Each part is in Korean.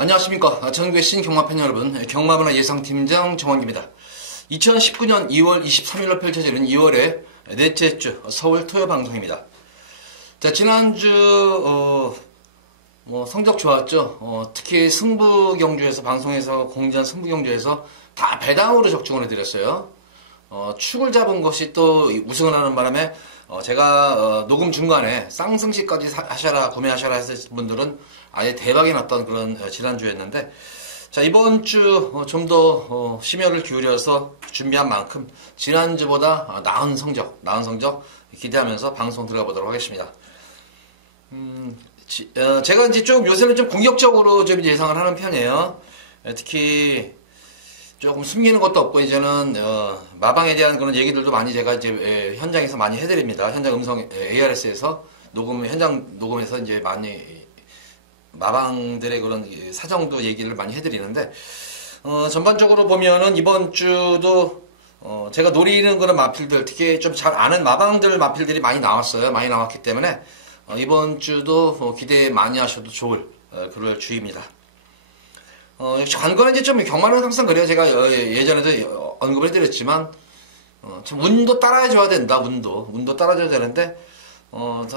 안녕하십니까. 전국의 신경마 팬 여러분, 경마문화 예상팀장 정환기입니다. 2019년 2월 23일로 펼쳐지는 2월의 넷째 주 서울 토요 방송입니다. 자, 지난주 성적 좋았죠. 특히 승부 경주에서, 방송에서 공지한 승부 경주에서 다 배당으로 적중을 해드렸어요. 축을 잡은 것이 또 우승을 하는 바람에 제가 녹음 중간에 쌍승시까지 하셔라, 구매하셔라 했을 분들은 아예 대박이 났던 그런 지난주였는데, 자, 이번 주 좀 더 심혈을 기울여서 준비한 만큼 지난주보다 나은 성적 기대하면서 방송 들어가 보도록 하겠습니다. 제가 이제 좀 요새는 좀 공격적으로 좀 예상을 하는 편이에요. 특히 조금 숨기는 것도 없고, 이제는 마방에 대한 그런 얘기들도 많이 제가 이제 현장에서 많이 해드립니다. 현장 음성 ARS에서 현장 녹음에서 이제 많이 마방들의 그런 사정도 얘기를 많이 해드리는데, 전반적으로 보면은 이번 주도 제가 노리는 그런 마필들, 특히 좀 잘 아는 마방들 마필들이 많이 나왔어요. 많이 나왔기 때문에 이번 주도 기대 많이 하셔도 좋을 그럴 주입니다. 관건은 이제 좀 경마는 항상 그래요. 제가 예전에도 언급을 해드렸지만, 좀 운도 따라줘야 된다. 운도 따라줘야 되는데,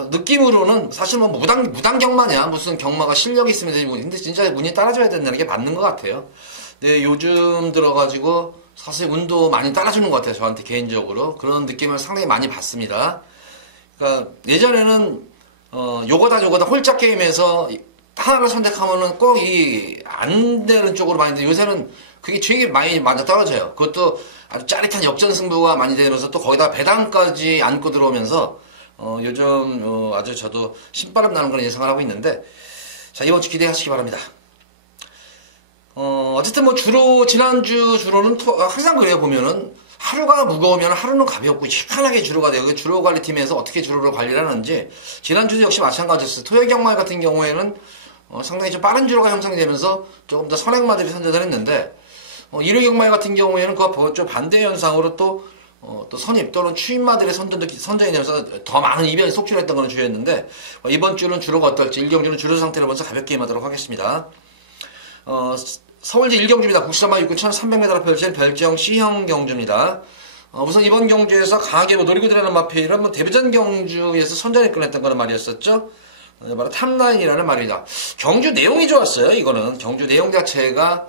느낌으로는 사실 뭐 무당 경마냐, 무슨 경마가 실력이 있으면 되지, 근데 진짜 운이 따라줘야 된다는 게 맞는 것 같아요. 근데 요즘 들어가지고 사실 운도 많이 따라주는 것 같아요. 저한테 개인적으로 그런 느낌을 상당히 많이 받습니다. 그러니까 예전에는 요거다 홀짝 게임에서 하나를 선택하면은 꼭 안 되는 쪽으로 많이 되는데, 요새는 그게 되게 많이 맞아 떨어져요. 그것도 아주 짜릿한 역전 승부가 많이 되면서 또 거기다 배당까지 안고 들어오면서 요즘 아주 저도 신바람 나는 그런 예상을 하고 있는데, 자, 이번 주 기대하시기 바랍니다. 어쨌든 뭐 지난주 주로는 항상 그래요. 보면은 하루가 무거우면 하루는 가볍고 희한하게 주로가 돼요. 주로 관리팀에서 어떻게 주로를 관리를 하는지, 지난주도 역시 마찬가지였어요. 토요 경마 같은 경우에는 상당히 좀 빠른 주로가 형성이 되면서 조금 더 선행마들이 선전을 했는데, 일요 경마 같은 경우에는 그와 좀 반대 현상으로 또 선입 또는 추임마들의 선전이 되면서 더 많은 이변이 속출했던 그런 주였는데, 이번 주는 주로가 어떨지 1경주는 주로 상태를 먼저 가볍게 임하도록 하겠습니다. 서울제 1경주입니다. 국시전마 6군 1300m로 펼친 별정 C형 경주입니다. 우선 이번 경주에서 강하게 노리고 들어가는 마필은 데뷔전 경주에서 선전을 끌어냈던 그런 말이었었죠. 바로 탑라인이라는 말입니다. 경주 내용이 좋았어요. 이거는 경주 내용 자체가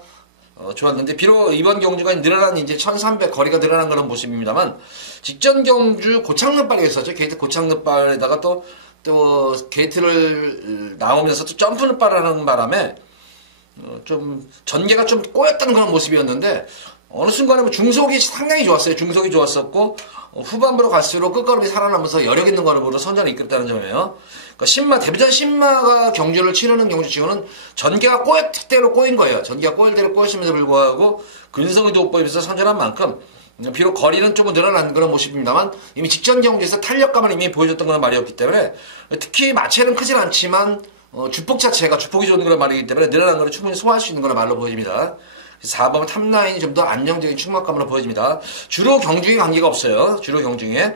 좋았는데, 비록 이번 경주가 늘어난 이제 1300 거리가 늘어난 그런 모습입니다만, 직전 경주 고창릉발이 있었죠. 게이트 고창릉발에다가 또 게이트를 나오면서 또 점프는발을 하는 바람에 좀 전개가 좀 꼬였던 그런 모습이었는데, 어느 순간에 중속이 상당히 좋았어요. 중속이 좋았었고, 후반부로 갈수록 끝걸음이 살아나면서 여력 있는 걸음으로 선전을 이끌었다는 점이에요. 그러니까 데뷔전 신마가 경주를 치르는 경주치고는 전개가 특대로 꼬인 거예요. 전개가 꼬일 대로 꼬였음에도 불구하고 근성이 돋보이면서 선전한 만큼, 비록 거리는 조금 늘어난 그런 모습입니다만, 이미 직전 경주에서 탄력감을 이미 보여줬던 그런 말이었기 때문에, 특히 마체는 크진 않지만 주폭 자체가 주폭이 좋은 그런 말이기 때문에 늘어난 거를 충분히 소화할 수 있는 그런 말로 보여집니다. 4번 탑라인이 좀 더 안정적인 충막감으로 보여집니다. 주로 경중에 관계가 없어요. 주로 경중에.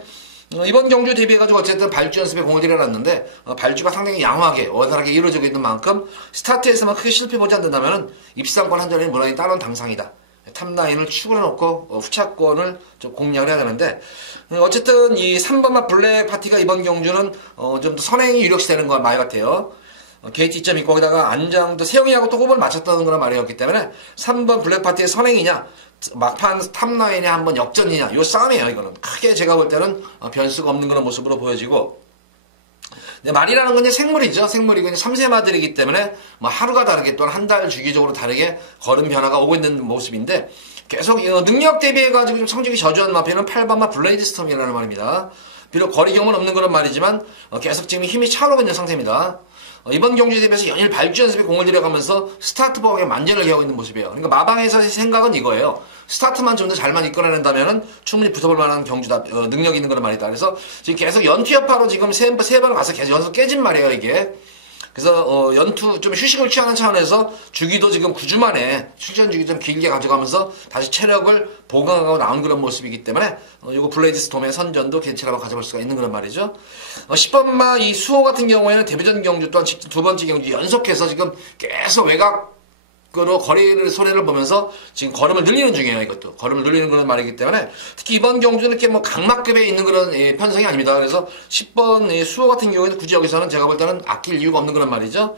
이번 경주 대비해가지고 어쨌든 발주 연습에 공을 들여놨는데, 발주가 상당히 양호하게 원활하게 이루어지고 있는 만큼 스타트에서만 크게 실패 보지 않는다면 입상권 한 자리는 무난히 따놓은 당상이다. 탑라인을 축으로 놓고 후차권을 좀 공략을 해야 되는데, 어쨌든 이 3번마 블랙 파티가 이번 경주는 좀 더 선행이 유력시 되는 것 말 같아요. 게이트 2점 있고 거기다가 안장도 세영이하고 또 호흡을 맞췄다는 그런 말이었기 때문에 3번 블랙파티의 선행이냐, 막판 탑라인에 한번 역전이냐, 요 싸움이에요. 이거는 크게 제가 볼 때는 변수가 없는 그런 모습으로 보여지고, 말이라는 건 이제 생물이죠. 생물이고 이제 3세마들이기 때문에 뭐 하루가 다르게 또는 한 달 주기적으로 다르게 걸음 변화가 오고 있는 모습인데, 계속 능력 대비해가지고 좀 성적이 저조한 마피는 8번마 블레이드 스톰이라는 말입니다. 비록 거리 경험은 없는 그런 말이지만 계속 지금 힘이 차오르고 있는 상태입니다. 이번 경주에 대비해서 연일 발주 연습에 공을 들여가면서 스타트 버에 만전을 기하고 있는 모습이에요. 그러니까 마방에서의 생각은 이거예요. 스타트만 좀 더 잘만 이끌어낸다면은 충분히 붙어볼 만한 경주다, 능력 있는 그런 말이다. 그래서 지금 계속 연투 여파로 지금 세 번을 가서 계속 연속 깨진 말이에요, 이게. 그래서 연투 좀 휴식을 취하는 차원에서 주기도 지금 9주 만에 출전 주기 좀 길게 가져가면서 다시 체력을 보강하고 나온 그런 모습이기 때문에 이거 블레이드 스톰의 선전도 괜찮아고 가져볼 수가 있는 그런 말이죠. 10번마 이 수호 같은 경우에는 데뷔전 경주 또한 두 번째 경주 연속해서 지금 계속 외곽 밖으로 거리를 손해를 보면서 지금 걸음을 늘리는 중이에요. 이것도 걸음을 늘리는 그런 말이기 때문에 특히 이번 경주는 이렇게 뭐 강막급에 있는 그런 편성이 아닙니다. 그래서 10번 수호 같은 경우에는 굳이 여기서는 제가 볼 때는 아낄 이유가 없는 그런 말이죠.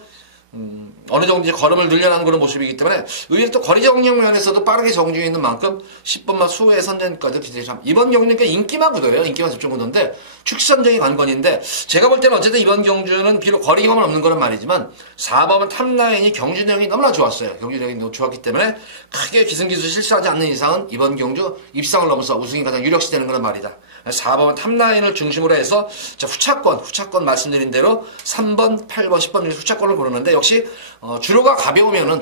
어느 정도 이제 걸음을 늘려나는 그런 모습이기 때문에 의외로 또 거리 정력 면에서도 빠르게 정중해 있는 만큼 10번마 수호의 선전까지 기대해 참 이번 경주는 인기만 구도예요. 인기만 집중 구도인데 축선적인 관건인데 제가 볼 때는 어쨌든 이번 경주는 비록 거리 경험은 없는 그런 말이지만 4번은 탑라인이 경주력이 너무나 좋았어요. 경주력이 너무 좋았기 때문에 크게 기승기수 실수하지 않는 이상은 이번 경주 입상을 넘어서 우승이 가장 유력시되는 그런 말이다. 4번은 탑라인을 중심으로 해서 후차권 말씀드린 대로 3번, 8번, 10번 중에 후차권을 고르는데 역시 주로가 가벼우면은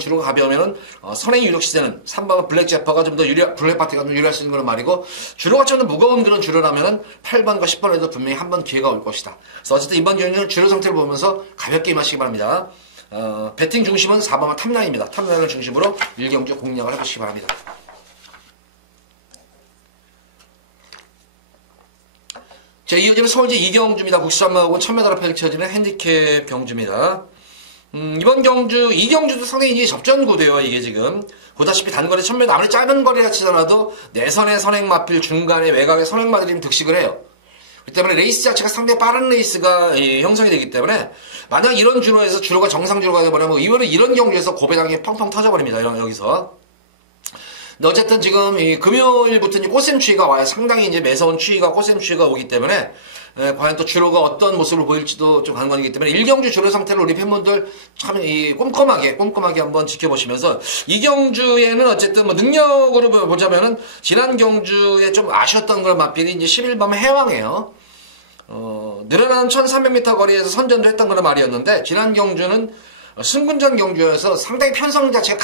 선행이 유력시되는 3번은 블랙제퍼가 좀 더 블랙파티가 좀 유리할 수 있는 그런 말이고 주로가 좀 더 무거운 그런 주로라면은 8번과 10번에도 분명히 한 번 기회가 올 것이다. 그래서 어쨌든 이번 경기는 주로 상태를 보면서 가볍게 임하시기 바랍니다. 배팅 중심은 4번은 탑라인입니다. 탑라인을 중심으로 1경주 공략을 해보시기 바랍니다. 자, 이어지는 서울제 2경주입니다. 국산마하고 1000m로 펼쳐지는 핸디캡 경주입니다. 이번 경주, 2경주도 상당히 이제 접전구도예요, 이게 지금. 보다시피 단거리 1000m, 아무리 짧은 거리라 치더라도 내선의 선행마필, 중간에 외곽의 선행마들이 득식을 해요. 그렇기 때문에 레이스 자체가 상당히 빠른 레이스가 형성이 되기 때문에 만약 이런 주로에서 주로가 정상 주로가 되버리면 의외로 이런 경주에서 고배당이 펑펑 터져버립니다, 여기서. 근데 어쨌든 지금 금요일부터 꽃샘 추위가 와요. 상당히 이제 매서운 추위가 꽃샘 추위가 오기 때문에 과연 또 주로가 어떤 모습을 보일지도 좀 관건이기 때문에 1경주 주로 상태를 우리 팬분들 참 꼼꼼하게 한번 지켜보시면서 2경주에는 어쨌든 뭐 능력으로 보자면은 지난 경주에 좀 아쉬웠던 그런 맛필이 이제 11번 해왕이에요. 늘어난 1300m 거리에서 선전도 했던 그런 말이었는데 지난 경주는 승군전 경주여서 상당히 편성 자체가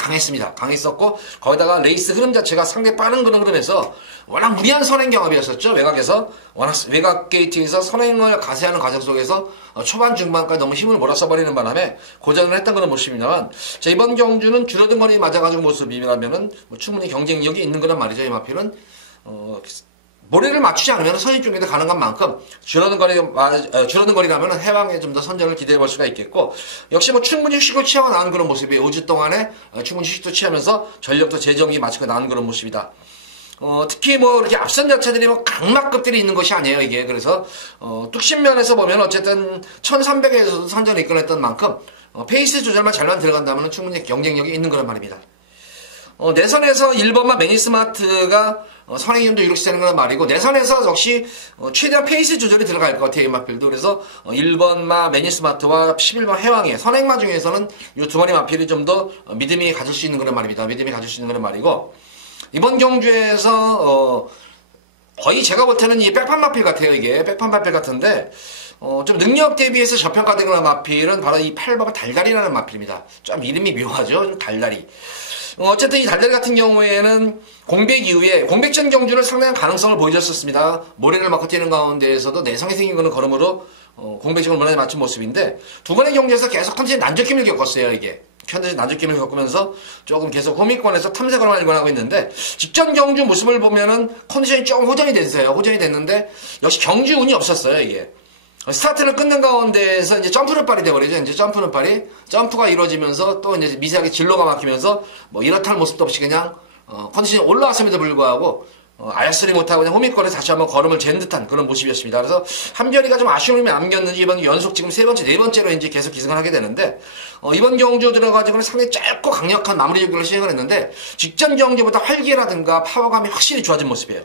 강했었고 거기다가 레이스 흐름 자체가 상당히 빠른 그런 흐름에서 워낙 무리한 선행 경합이었었죠. 외곽에서 워낙 외곽 게이트에서 선행을 가세하는 과정 속에서 초반 중반까지 너무 힘을 몰아써버리는 바람에 고전을 했던 그런 모습입니다만 자, 이번 경주는 줄어든 거리 맞아가지고 모습이라면은 충분히 경쟁력이 있는 그런 말이죠. 이 마필은 모래를 맞추지 않으면 선입 중에도 가능한 만큼 줄어든 거리라면 해왕에 좀 더 선전을 기대해 볼 수가 있겠고 역시 뭐 충분히 쉬고 취하고 나온 그런 모습이 5주 동안에 충분히 휴식도 취하면서 전력도 재정이 마치고 나온 그런 모습이다. 특히 뭐 이렇게 앞선 자체들이 뭐 강막급들이 있는 것이 아니에요, 이게. 그래서 뚝심면에서 보면 어쨌든 1300에서도 선전을 이끌었던 만큼 페이스 조절만 잘만 들어간다면 충분히 경쟁력이 있는 그런 말입니다. 내선에서 1번마 매니스마트가 선행이 좀 더 유력시되는 그런 말이고 내선에서 역시 최대한 페이스 조절이 들어갈 것 같아요. 마필도. 그래서 1번마 매니스마트와 11번 해왕의 선행마 중에서는 이 두 마리 마필이 좀 더 믿음이 가질 수 있는 그런 말입니다. 믿음이 가질 수 있는 그런 말이고 이번 경주에서 거의 제가 볼 때는 이 백판 마필 같아요. 이게 백판 마필 같은데 좀 능력 대비해서 저평가된 그런 마필은 바로 이 8번 달달이라는 마필입니다. 좀 이름이 묘하죠. 좀 달달이. 어쨌든 이 달달 같은 경우에는 공백 이후에 공백전 경주를 상당한 가능성을 보여줬었습니다. 모래를 맞고 뛰는 가운데에서도 내성이 생긴 거는 걸음으로 공백전을 무난히 맞춘 모습인데 두 번의 경주에서 계속 컨디션 난조킴을 겪었어요. 이게 컨디션 난조킴을 겪으면서 조금 계속 호미권에서 탐색을 하고 있는데 직전 경주 모습을 보면은 컨디션이 조금 호전이 됐는데 역시 경주 운이 없었어요. 이게 스타트를 끊는 가운데에서 이제 점프를 돼버리죠. 이제 점프가 이루어지면서 또 이제 미세하게 진로가 막히면서 뭐 이렇다 할 모습도 없이 그냥 컨디션이 올라왔음에도 불구하고 알쓰리 못하고 그냥 호미권에 다시 한번 걸음을 잰 듯한 그런 모습이었습니다. 그래서 한별이가 좀 아쉬움이 남겼는지 이번 연속 지금 네 번째로 이제 계속 기승을 하게 되는데 이번 경주 들어가지고는 상당히 짧고 강력한 마무리 조기를 시행을 했는데 직전 경주보다 활기라든가 파워감이 확실히 좋아진 모습이에요.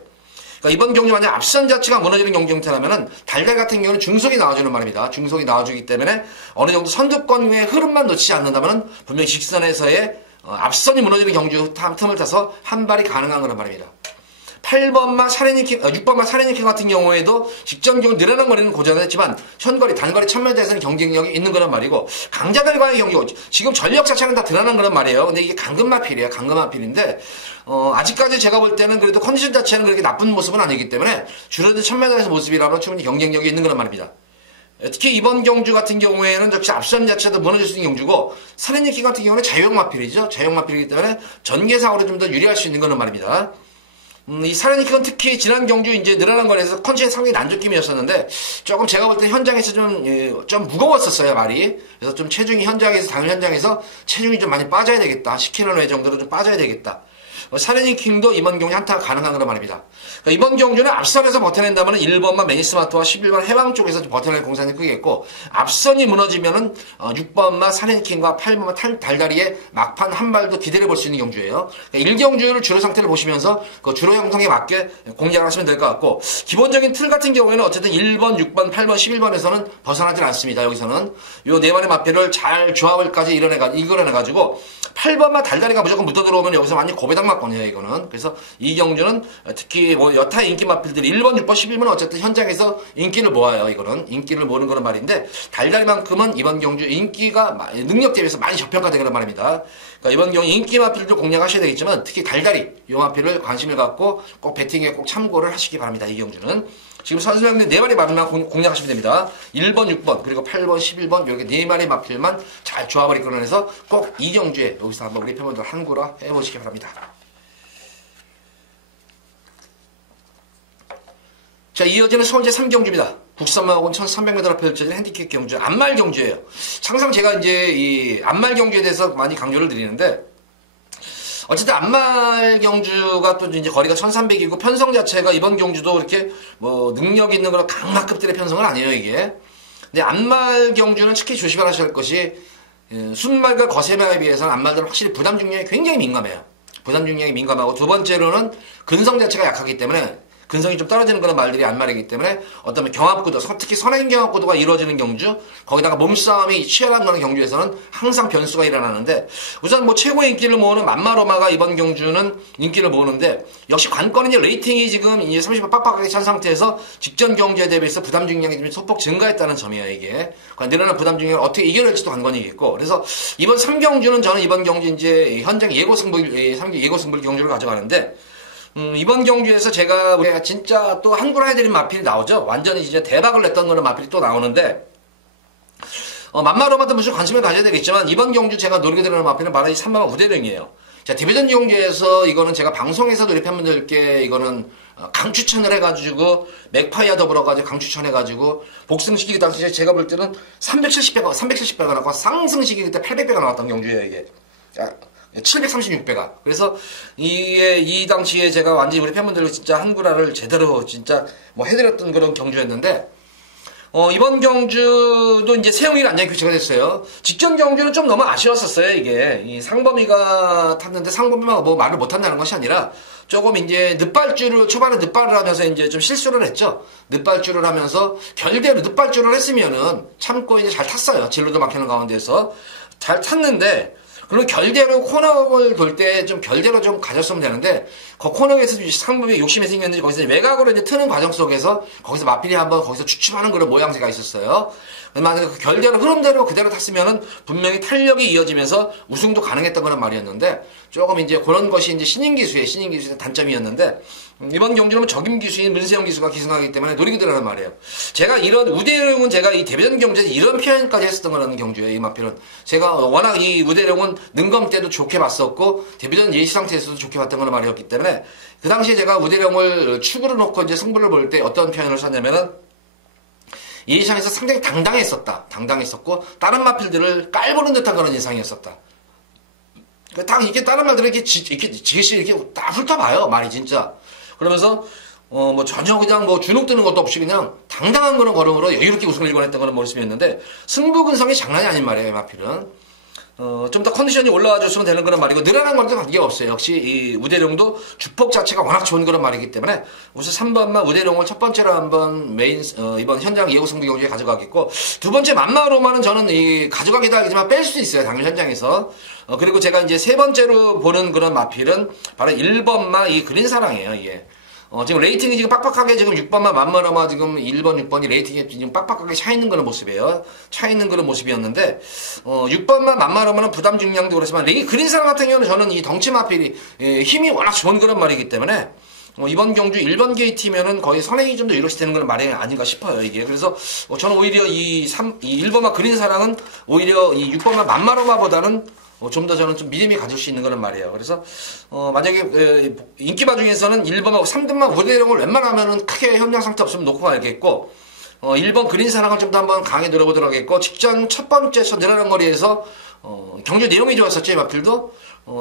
그러니까 이번 경주 만약 앞선 자체가 무너지는 경주 형태라면은 달달 같은 경우는 중속이 나와주는 말입니다. 중속이 나와주기 때문에 어느 정도 선두권 위에 흐름만 놓치지 않는다면은 분명히 직선에서의 앞선이 무너지는 경주 틈을 타서 한 발이 가능한 그런 말입니다. 6번마 사레니킹 같은 경우에도 직전 경우 늘어난 거리는 고전했지만 현거리, 단거리 1000m에서는 경쟁력이 있는 그런 말이고 강자들과의 경기, 지금 전력 자체는 다 드러난 그런 말이에요. 근데 이게 강금마필이에요. 강금마필인데 아직까지 제가 볼 때는 그래도 컨디션 자체는 그렇게 나쁜 모습은 아니기 때문에 줄어든 1000m에서 모습이라면 충분히 경쟁력이 있는 그런 말입니다. 특히 이번 경주 같은 경우에는 역시 앞선 자체도 무너질 수 있는 경주고 사레니킹 같은 경우는 자유형마필이죠. 자유형마필이기 때문에 전개상으로 좀 더 유리할 수 있는 그런 말입니다. 이 사르니키는 특히 지난 경주 이제 늘어난 거에서 컨디션이 상당히 난조낌이었었는데 조금 제가 볼 때 현장에서 좀 무거웠었어요, 말이. 그래서 좀 체중이 당일 현장에서 체중이 좀 많이 빠져야 되겠다. 10kg 외 정도로 좀 빠져야 되겠다. 사르니킹도 이번 경주 한타가 가능한 그런 말입니다. 그러니까 이번 경주는 앞선에서 버텨낸다면 1번만 매니스마트와 11번 해왕 쪽에서 버텨낼 공산이 크겠고, 앞선이 무너지면은 6번만 사르니킹과 8번만 달다리에 막판 한 발도 기대해 볼 수 있는 경주예요. 그러니까 1경주를 주로 상태를 보시면서 그 주로 형성에 맞게 공략을 하시면 될 것 같고, 기본적인 틀 같은 경우에는 어쨌든 1번, 6번, 8번, 11번에서는 벗어나질 않습니다. 여기서는 요 네 마리 마필을 잘 조합을까지 이끌어내가지고 8번만 달다리가 무조건 묻어 들어오면 여기서 완전 고배당 맞거든요, 이거는. 그래서 이 경주는 특히 뭐 여타 인기 마필들이 1번, 6번, 11번은 어쨌든 현장에서 인기를 모아요, 이거는. 인기를 모으는 그런 말인데, 달다리만큼은 이번 경주 인기가 능력 대비해서 많이 저평가된 그런 말입니다. 그러니까 이번 경우 인기 마필도 공략하셔야 되겠지만, 특히 달다리, 요 마필을 관심을 갖고 꼭 배팅에 꼭 참고를 하시기 바랍니다, 이 경주는. 지금 선수형들 4마리 마필만 공략하시면 됩니다. 1번, 6번, 그리고 8번, 11번, 이렇게 4마리 마필만 잘 조합을 이끌어내서 꼭 이 경주에 여기서 한번 우리 팬분들 한구라 해보시기 바랍니다. 자, 이어지는 서울제 3경주입니다. 국산마하고는 1300m 앞에 펼쳐진 핸디캡 경주, 안말 경주예요. 항상 제가 이제 이 안말 경주에 대해서 많이 강조를 드리는데, 어쨌든 안말 경주가 또 이제 거리가 1300이고 편성 자체가 이번 경주도 이렇게 뭐 능력 있는 그런 강마급들의 편성은 아니에요, 이게. 근데 안말 경주는 특히 조심하셔야 할 것이 순말과 거세말에 비해서는 안말들은 확실히 부담 중량이 굉장히 민감해요. 부담 중량이 민감하고, 두 번째로는 근성 자체가 약하기 때문에 근성이 좀 떨어지는 그런 말들이 안말이기 때문에 어떤 경합구도, 특히 선행 경합구도가 이루어지는 경주, 거기다가 몸싸움이 치열한 그런 경주에서는 항상 변수가 일어나는데, 우선 뭐 최고의 인기를 모으는 만마로마가 이번 경주는 인기를 모으는데, 역시 관건은 이제 레이팅이 지금 이제 30번 빡빡하게 찬 상태에서 직전 경주에 대비해서 부담 중량이 좀 소폭 증가했다는 점이에요, 이게. 늘어난 부담 중량을 어떻게 이겨낼지도 관건이겠고, 그래서 이번 3경주는 저는 이번 경주 이제 현장 예고승부 경주를 가져가는데, 이번 경주에서 우리가 진짜 또 한구라 해드린 마필이 나오죠. 완전히 이제 대박을 냈던 그런 마필이 또 나오는데, 만마로마도 무슨 관심을 가져야 되겠지만, 이번 경주 제가 노리게 되는 마필은 바로 이 3번 우대령이에요. 자, 디비전 경주에서 이거는 제가 방송에서도 우리 팬분들께 이거는 강추천을 해가지고, 맥파이어 더불어가지고 강추천해가지고, 복승시키기 당시에 제가 볼 때는 370배가 나왔고, 상승시키기 때 800배가 나왔던 경주예요, 이게. 자, 736배가. 그래서 이 당시에 제가 완전히 우리 팬분들로 진짜 한구라를 제대로 진짜 뭐 해드렸던 그런 경주였는데, 이번 경주도 이제 세영이가 완전히 교체가 됐어요. 직전 경주는 좀 너무 아쉬웠었어요, 이게. 이 상범이가 탔는데 상범이가 뭐 말을 못한다는 것이 아니라 조금 이제 초반에 늑발을 하면서 이제 좀 실수를 했죠. 늑발주를 하면서 결대로 늑발주를 했으면은 참고 이제 잘 탔어요. 진로도 막히는 가운데서. 잘 탔는데, 그리고 결대로 코너를 돌 때 좀 결대로 좀 가졌으면 되는데, 그 코너에서 상범이 욕심이 생겼는지 거기서 외곽으로 이제 트는 과정 속에서 거기서 마필이 한번 거기서 추춤하는 그런 모양새가 있었어요. 만약에 그 결대로 흐름대로 그대로 탔으면은 분명히 탄력이 이어지면서 우승도 가능했던 그런 말이었는데, 조금 이제 그런 것이 이제 신인 기수의 단점이었는데, 이번 경주는 적임 기수인 문세영 기수가 기승하기 때문에 노리게 되라는 말이에요. 제가 이런 우대룡은 제가 이 데뷔전 경주에서 이런 표현까지 했었던 거라는 경주예요, 이 마필은. 제가 워낙 이 우대룡은 능검 때도 좋게 봤었고, 데뷔전 예시 상태에서도 좋게 봤던 그런 말이었기 때문에, 그 당시에 제가 우대룡을 축으로 놓고 이제 승부를 볼 때 어떤 표현을 썼냐면은, 예시상에서 상당히 당당했었고, 다른 마필들을 깔보는 듯한 그런 인상이었었다. 이게 다른 말들을 이렇게 딱 훑어봐요, 말이 진짜. 그러면서, 뭐 전혀 그냥 뭐 주눅 드는 것도 없이 그냥 당당한 그런 걸음으로 여유롭게 우승을 이뤄냈던 그런 모습이었는데, 승부 근성이 장난이 아닌 말이에요, 마필은. 좀 더 컨디션이 올라와줬으면 되는 그런 말이고, 늘어난 것도 관계가 없어요. 역시 이 우대룡도 주폭 자체가 워낙 좋은 그런 말이기 때문에, 우선 3번만 우대룡을 첫 번째로 한번 이번 현장 예고 승부 경주에 가져가겠고, 두 번째 만마로만은 저는 가져가기도 하겠지만 뺄 수 있어요, 당일 현장에서. 그리고 제가 이제 세 번째로 보는 그런 마필은 바로 1번만 이 그린사랑이에요, 이게. 지금 레이팅이 지금 빡빡하게 지금 6번만 만마로마 지금 1번, 6번이 레이팅이 지금 빡빡하게 차 있는 그런 모습이에요. 차 있는 그런 모습이었는데, 6번만 만마로마는 부담 중량도 그렇지만, 그린사랑 같은 경우는 저는 이 덩치 마필이, 힘이 워낙 좋은 그런 말이기 때문에, 이번 경주 1번 게이트면은 거의 선행이 좀 더 이렇게 되는 그런 말이 아닌가 싶어요, 이게. 그래서, 저는 오히려 이 1번만 그린사랑은 오히려 이 6번만 만마로마보다는 좀 더 저는 좀 믿음이 가질 수 있는 거란 말이에요. 그래서 만약에 인기마 중에서는 1번하고 3등만 우대령을 웬만하면은 크게 현장 상태 없으면 놓고 가야겠고 1번 그린 사랑을 좀 더 한번 강하게 노려보도록 하겠고 직전 첫 번째 늘어난 거리에서 경주 내용이 좋았었죠. 이 마필도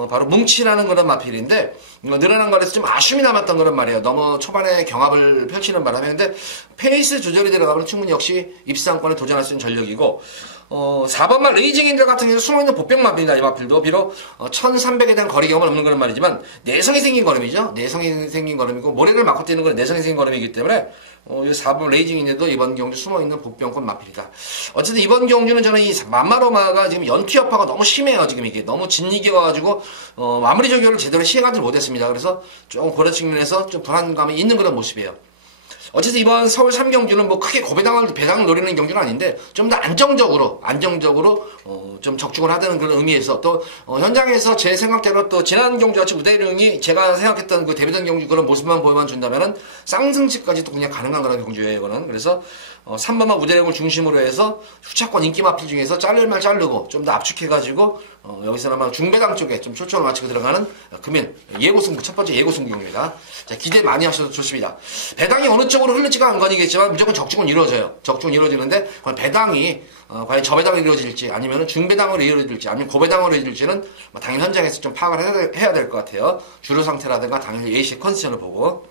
바로 뭉치라는 그런 마필인데 늘어난 거리에서 좀 아쉬움이 남았던 거란 말이에요. 너무 초반에 경합을 펼치는 바람에 근데 페이스 조절이 들어가면 충분히 역시 입상권에 도전할 수 있는 전력이고 4번만 레이징인들 같은 경우 숨어있는 보병 마필이다. 이 마필도 비록 1300에 대한 거리 경험은 없는 그런 말이지만 내성이 생긴 걸음이죠. 내성이 생긴 걸음이고 모래를 맞고 뛰는 건 내성이 생긴 걸음이기 때문에 이 4번 레이징인데도 이번 경주 숨어있는 보병권 마필이다. 어쨌든 이번 경주는 저는 이 만마로마가 지금 연투 여파가 너무 심해요. 지금 이게 너무 진이겨가지고 마무리 조교를 제대로 시행하지 못했습니다. 그래서 조금 그런 측면에서 좀 불안감이 있는 그런 모습이에요. 어쨌든 이번 서울 3경주는 뭐 크게 배당을 노리는 경주는 아닌데 좀 더 안정적으로 좀 적중을 하다는 그런 의미에서 또 현장에서 제 생각대로 또 지난 경주같이 우대룡이 제가 생각했던 그 데뷔전 경주 그런 모습만 보여만 준다면은 쌍승치까지도 그냥 가능한 그런 경주예요. 이거는 그래서 3번만 우대룡을 중심으로 해서 후차권 인기 마필 중에서 자를 말 자르고 좀 더 압축해가지고 여기서는 아마 중배당 쪽에 좀 초점을 맞추고 들어가는 금일 예고승부 첫 번째 예고승부 경주입니다. 자, 기대 많이 하셔도 좋습니다. 배당이 어느 쪽으로 흐를지가 안 거니겠지만 무조건 적중은 이루어져요. 적중은 이루어지는데 배당이 과연 저배당으로 이루어질지 아니면 중배당으로 이루어질지 아니면 고배당으로 이루어질지는 당일 현장에서 좀 파악을 해야 될 것 같아요. 주류 상태라든가 당일 예시 컨디션을 보고.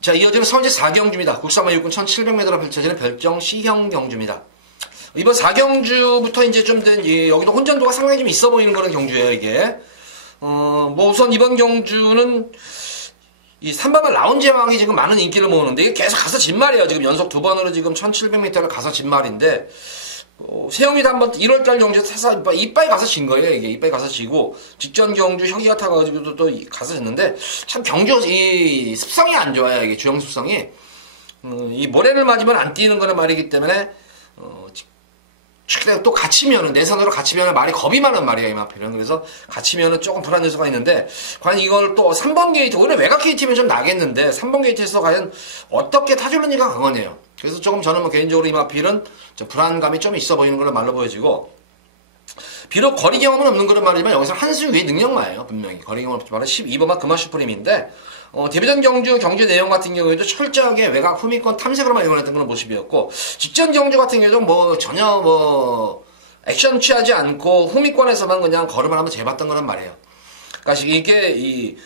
자, 이어지는 서울제 4경주입니다. 국산마 육군 1700m로 펼쳐지는 별정 C형 경주입니다. 이번 4경주부터 이제 좀 된, 여기도 혼전도가 상당히 좀 있어 보이는 그런 경주예요, 이게. 뭐 우선 이번 경주는 이 3번만 라운지 왕이 지금 많은 인기를 모으는데 이게 계속 가서 진 말이에요. 지금 연속 2번으로 지금 1700m를 가서 진 말인데, 세영이도 한번 1월달 경주에서 타서 이빠이 가서 진 거예요. 이게 이빠이 가서 지고 직전 경주 혁이가 타가지고도 또 가서 졌는데 참 경주 이 습성이 안 좋아요. 이게 주영 습성이 이 모래를 맞으면 안 뛰는 거는 말이기 때문에 또 갇히면은 내선으로 갇히면은 말이 겁이 많은 말이에요. 이 마필은 그래서 갇히면은 조금 불안 요소가 있는데 과연 이걸 또 3번 게이트 오히려 외곽 게이트면 좀 나겠는데 3번 게이트에서 과연 어떻게 타줄는지가 그거네요. 그래서 조금 저는 뭐 개인적으로 이 마필은 좀 불안감이 좀 있어 보이는 걸로 말로 보여지고 비록 거리 경험은 없는 그런 말이지만 여기서 한 수 위의 능력마예요. 분명히 거리 경험 없지 말은 12번만 금화 슈프림인데 데뷔전 경주 내용 같은 경우에도 철저하게 외곽 후미권 탐색으로만 이용했던 그런 모습이었고 직전 경주 같은 경우도 뭐 전혀 뭐 액션 취하지 않고 후미권에서만 그냥 걸음을 한번 재봤던 거란 말이에요. 그러니까 이게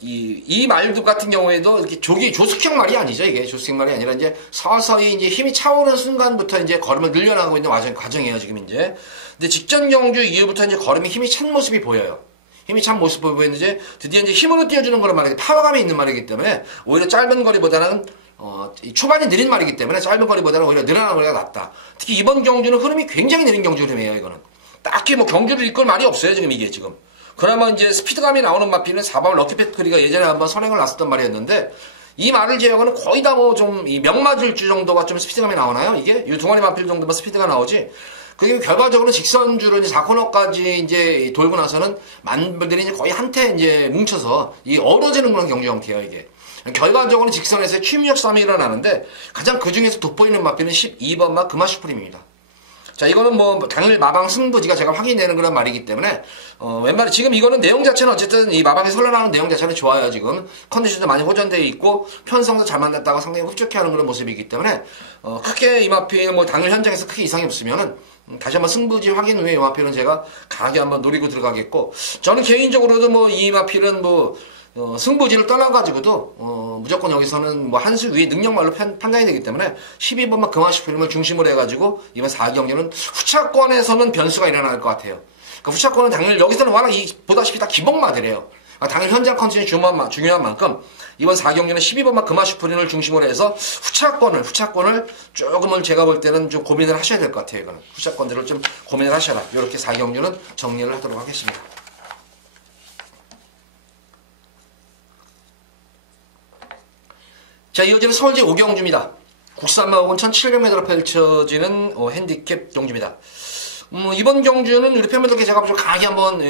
이 말도 같은 경우에도 이렇게 조숙형 말이 아니죠. 이게 조숙형 말이 아니라 이제 서서히 이제 힘이 차오르는 순간부터 이제 걸음을 늘려나가고 있는 과정이에요. 지금 이제. 근데 직전 경주 이후부터 이제 걸음이 힘이 찬 모습이 보여요. 힘이 찬 모습 보이는데 이제 드디어 이제 힘으로 띄워주는 거란 말이에요. 파워감이 있는 말이기 때문에 오히려 짧은 거리보다는 초반이 느린 말이기 때문에 짧은 거리보다는 오히려 늘어나는 거리가 낫다. 특히 이번 경주는 흐름이 굉장히 느린 경주 흐름이에요. 이거는 딱히 뭐 경주를 이끌 말이 없어요. 지금 이게 지금. 그나마 이제 스피드감이 나오는 마필은 4번 럭키패트리가 예전에 한번 선행을 놨었던 말이었는데 이 말을 제외하고는 거의 다 뭐 좀 명마질주 정도가 좀 스피드감이 나오나요? 이게 이 동아리 마필 정도만 스피드가 나오지. 그게 결과적으로 직선주로 이제 4코너까지 이제 돌고 나서는 만들이 이제 거의 한테 이제 뭉쳐서 이 얼어지는 그런 경주 형태예요, 이게. 결과적으로 직선에서 취미역 싸움이 일어나는데 가장 그 중에서 돋보이는 마필은 12번마 금화 슈프림입니다. 자, 이거는 뭐 당일 마방 승부지가 제가 확인되는 그런 말이기 때문에 웬만히 지금 이거는 내용 자체는 어쨌든 이 마방에서 흘러나오는 내용 자체는 좋아요. 지금 컨디션도 많이 호전되어 있고 편성도 잘 만났다고 상당히 흡족해하는 그런 모습이기 때문에 크게 이 마필 뭐 당일 현장에서 크게 이상이 없으면은 다시 한번 승부지 확인 후에 이 마필은 제가 강하게 한번 노리고 들어가겠고 저는 개인적으로도 뭐 이 마필은 뭐 승부지를 떠나가지고도 무조건 여기서는 뭐 한 수 위의 능력말로 판단이 되기 때문에 12번만 금화슈프림을 중심으로 해가지고 이번 4경기는 후차권에서는 변수가 일어날 것 같아요. 그러니까 후차권은 당일 여기서는 워낙 보다시피 다 기복마들이에요. 당일 현장 컨디션이 중요한 만큼 이번 4경기는 12번만 금화슈프림을 중심으로 해서 후차권을 조금은 제가 볼 때는 좀 고민을 하셔야 될 것 같아요. 이거는 후차권들을 좀 고민을 하셔라. 이렇게 4경기는 정리를 하도록 하겠습니다. 자, 이어지는 서울제 5경주입니다. 국산마옥은 1700m로 펼쳐지는 핸디캡 경주입니다. 이번 경주는 우리 팬분들께 제가 좀 강하게 한번